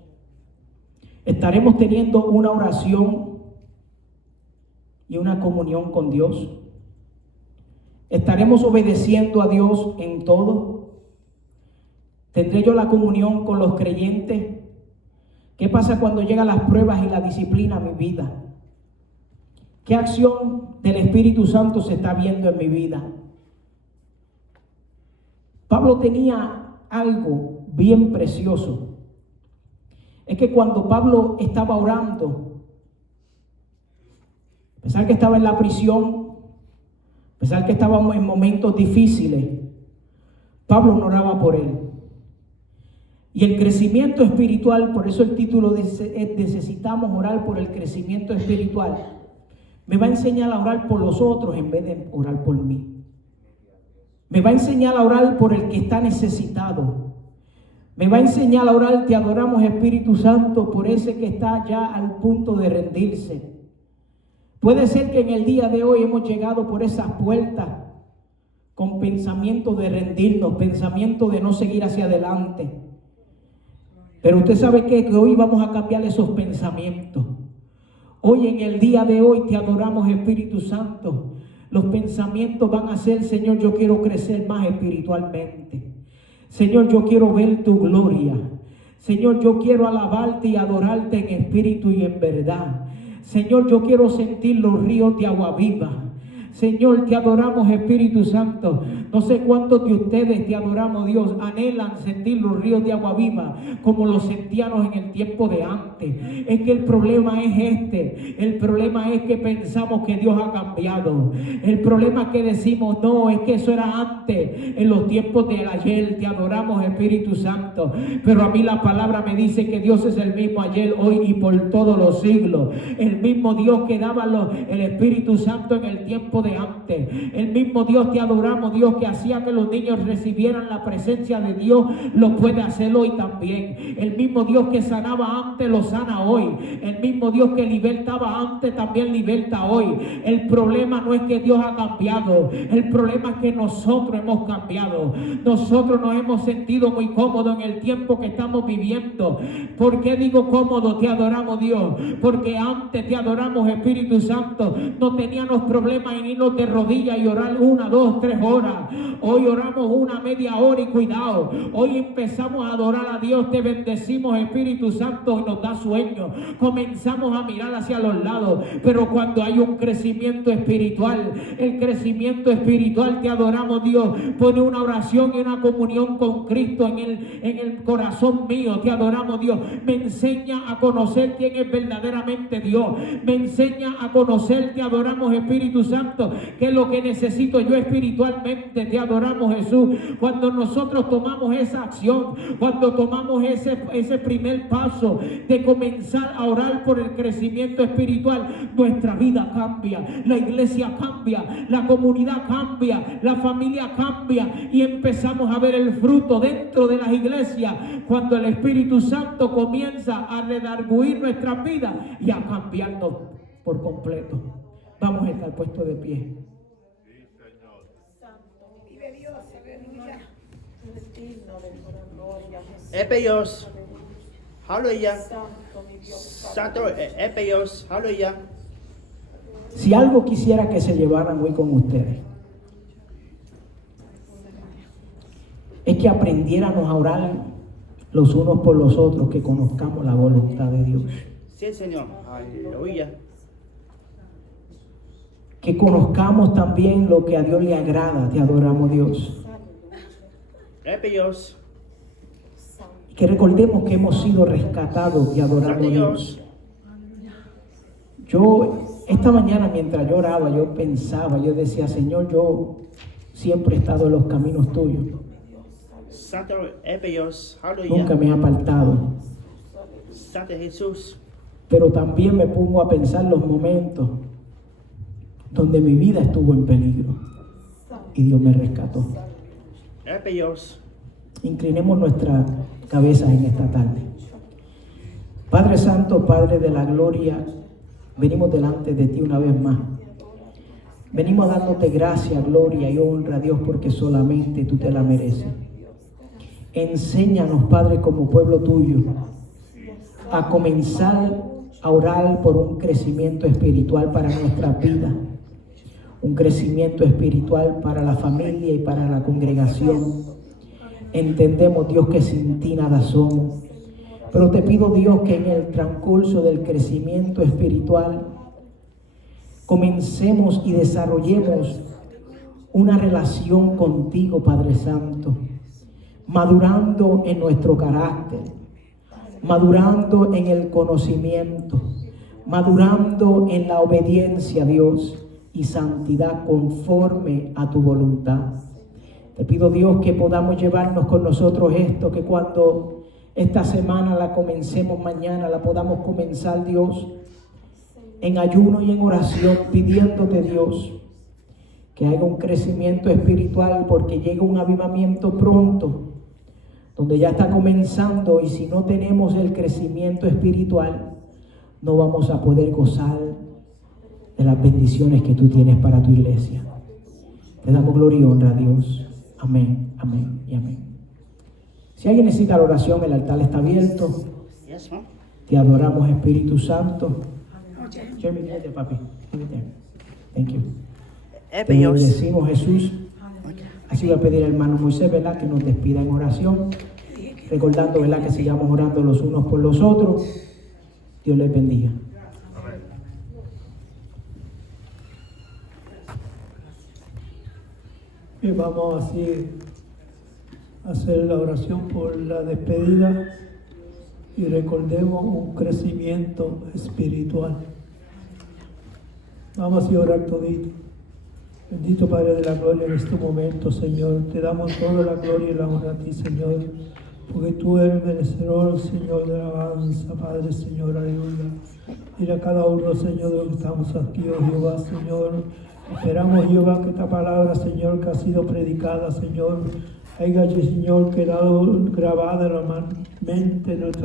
¿Estaremos teniendo una oración y una comunión con Dios? ¿Estaremos obedeciendo a Dios en todo? ¿Tendré yo la comunión con los creyentes? ¿Qué pasa cuando llegan las pruebas y la disciplina a mi vida? ¿Qué acción del Espíritu Santo se está viendo en mi vida? Pablo tenía algo bien precioso. Es que cuando Pablo estaba orando, a pesar que estaba en la prisión, a pesar que estábamos en momentos difíciles, Pablo no oraba por él. Y el crecimiento espiritual, por eso el título dice: necesitamos orar por el crecimiento espiritual. Me va a enseñar a orar por los otros en vez de orar por mí. Me va a enseñar a orar por el que está necesitado. Me va a enseñar a orar: te adoramos, Espíritu Santo, por ese que está ya al punto de rendirse. Puede ser que en el día de hoy hemos llegado por esas puertas con pensamiento de rendirnos, pensamiento de no seguir hacia adelante. Pero usted sabe que hoy vamos a cambiar esos pensamientos. Hoy, en el día de hoy, te adoramos, Espíritu Santo. Los pensamientos van a ser: Señor, yo quiero crecer más espiritualmente. Señor, yo quiero ver tu gloria. Señor, yo quiero alabarte y adorarte en espíritu y en verdad. Señor, yo quiero sentir los ríos de agua viva. Señor, te adoramos, Espíritu Santo. No sé cuántos de ustedes, te adoramos, Dios, anhelan sentir los ríos de agua viva como los sentían en el tiempo de antes. Es que el problema es el problema es que pensamos que Dios ha cambiado. El problema es que decimos: no, es que eso era antes, en los tiempos de ayer. Te adoramos, Espíritu Santo. Pero a mí la palabra me dice que Dios es el mismo ayer, hoy y por todos los siglos. El mismo Dios que daba el Espíritu Santo en el tiempo de antes. El mismo Dios, te adoramos, Dios, que hacía que los niños recibieran la presencia de Dios, lo puede hacer hoy también. El mismo Dios que sanaba antes, lo sana hoy. El mismo Dios que libertaba antes, también liberta hoy. El problema no es que Dios ha cambiado. El problema es que nosotros hemos cambiado. Nosotros nos hemos sentido muy cómodos en el tiempo que estamos viviendo. ¿Por qué digo cómodo? Te adoramos, Dios. Porque antes te adoramos, Espíritu Santo. No teníamos problemas en irnos de rodillas y orar 1, 2, 3 horas. Hoy oramos una media hora y cuidado. Hoy empezamos a adorar a Dios. Te bendecimos, Espíritu Santo, y nos da sueño. Comenzamos a mirar hacia los lados. Pero cuando hay un crecimiento espiritual, el crecimiento espiritual, te adoramos, Dios. Pone una oración y una comunión con Cristo en el corazón mío. Te adoramos, Dios. Me enseña a conocer quién es verdaderamente Dios. Me enseña a conocer. Te adoramos, Espíritu Santo, que es lo que necesito yo espiritualmente. Te adoramos, Jesús. Cuando nosotros tomamos esa acción, cuando tomamos ese primer paso de comenzar a orar por el crecimiento espiritual, nuestra vida cambia, la iglesia cambia, la comunidad cambia, la familia cambia, y empezamos a ver el fruto dentro de las iglesias cuando el Espíritu Santo comienza a redarguir nuestra vida y a cambiarnos por completo. Vamos a estar puestos de pie. Dios, aleluya. Santo Dios, aleluya. Si algo quisiera que se llevaran hoy con ustedes, es que aprendiéramos a orar los unos por los otros, que conozcamos la voluntad de Dios. Sí, Señor, aleluya. Que conozcamos también lo que a Dios le agrada. Te adoramos, Dios. Dios. Que recordemos que hemos sido rescatados. Te adoramos, Dios. Yo, esta mañana mientras yo oraba, yo pensaba, yo decía, Señor, yo siempre he estado en los caminos tuyos. Santo Dios, aleluya. Nunca me he apartado. Santo Jesús. Pero también me pongo a pensar los momentos donde mi vida estuvo en peligro y Dios me rescató. Dios. Inclinemos nuestras cabezas en esta tarde. Padre Santo, Padre de la gloria, venimos delante de ti una vez más. Venimos dándote gracia, gloria y honra, Dios, porque solamente tú te la mereces. Enséñanos, Padre, como pueblo tuyo, a comenzar a orar por un crecimiento espiritual para nuestra vida, un crecimiento espiritual para la familia y para la congregación. Entendemos, Dios, que sin ti nada somos, pero te pido, Dios, que en el transcurso del crecimiento espiritual comencemos y desarrollemos una relación contigo, Padre Santo, madurando en nuestro carácter, madurando en el conocimiento, madurando en la obediencia, Dios, y santidad conforme a tu voluntad. Te pido, Dios, que podamos llevarnos con nosotros esto, que cuando esta semana la comencemos mañana, la podamos comenzar, Dios, en ayuno y en oración, pidiéndote, Dios, que haya un crecimiento espiritual, porque llega un avivamiento pronto, donde ya está comenzando, y si no tenemos el crecimiento espiritual, no vamos a poder gozar de las bendiciones que tú tienes para tu iglesia. Te damos gloria y honra a Dios. Amén, amén y amén. Si alguien necesita la oración, el altar está abierto. Te adoramos, Espíritu Santo. Jeremy, papi. Thank you. Te bendecimos, Jesús. Así voy a pedir al hermano Moisés, ¿verdad?, que nos despida en oración, recordando, ¿verdad?, que sigamos orando los unos por los otros. Dios les bendiga. Y vamos así a hacer la oración por la despedida y recordemos un crecimiento espiritual. Vamos así a orar todito. Bendito Padre de la gloria, en este momento, Señor, te damos toda la gloria y la honra a ti, Señor, porque tú eres merecedor, Señor, de alabanza, Padre, Señor, aleluya. Mira a cada uno, Señor, de los que estamos aquí, oh Jehová, Señor, Esperamos, Jehová, que esta palabra, Señor, que ha sido predicada, Señor, haya, Señor, quedado grabada en la mente de nuestras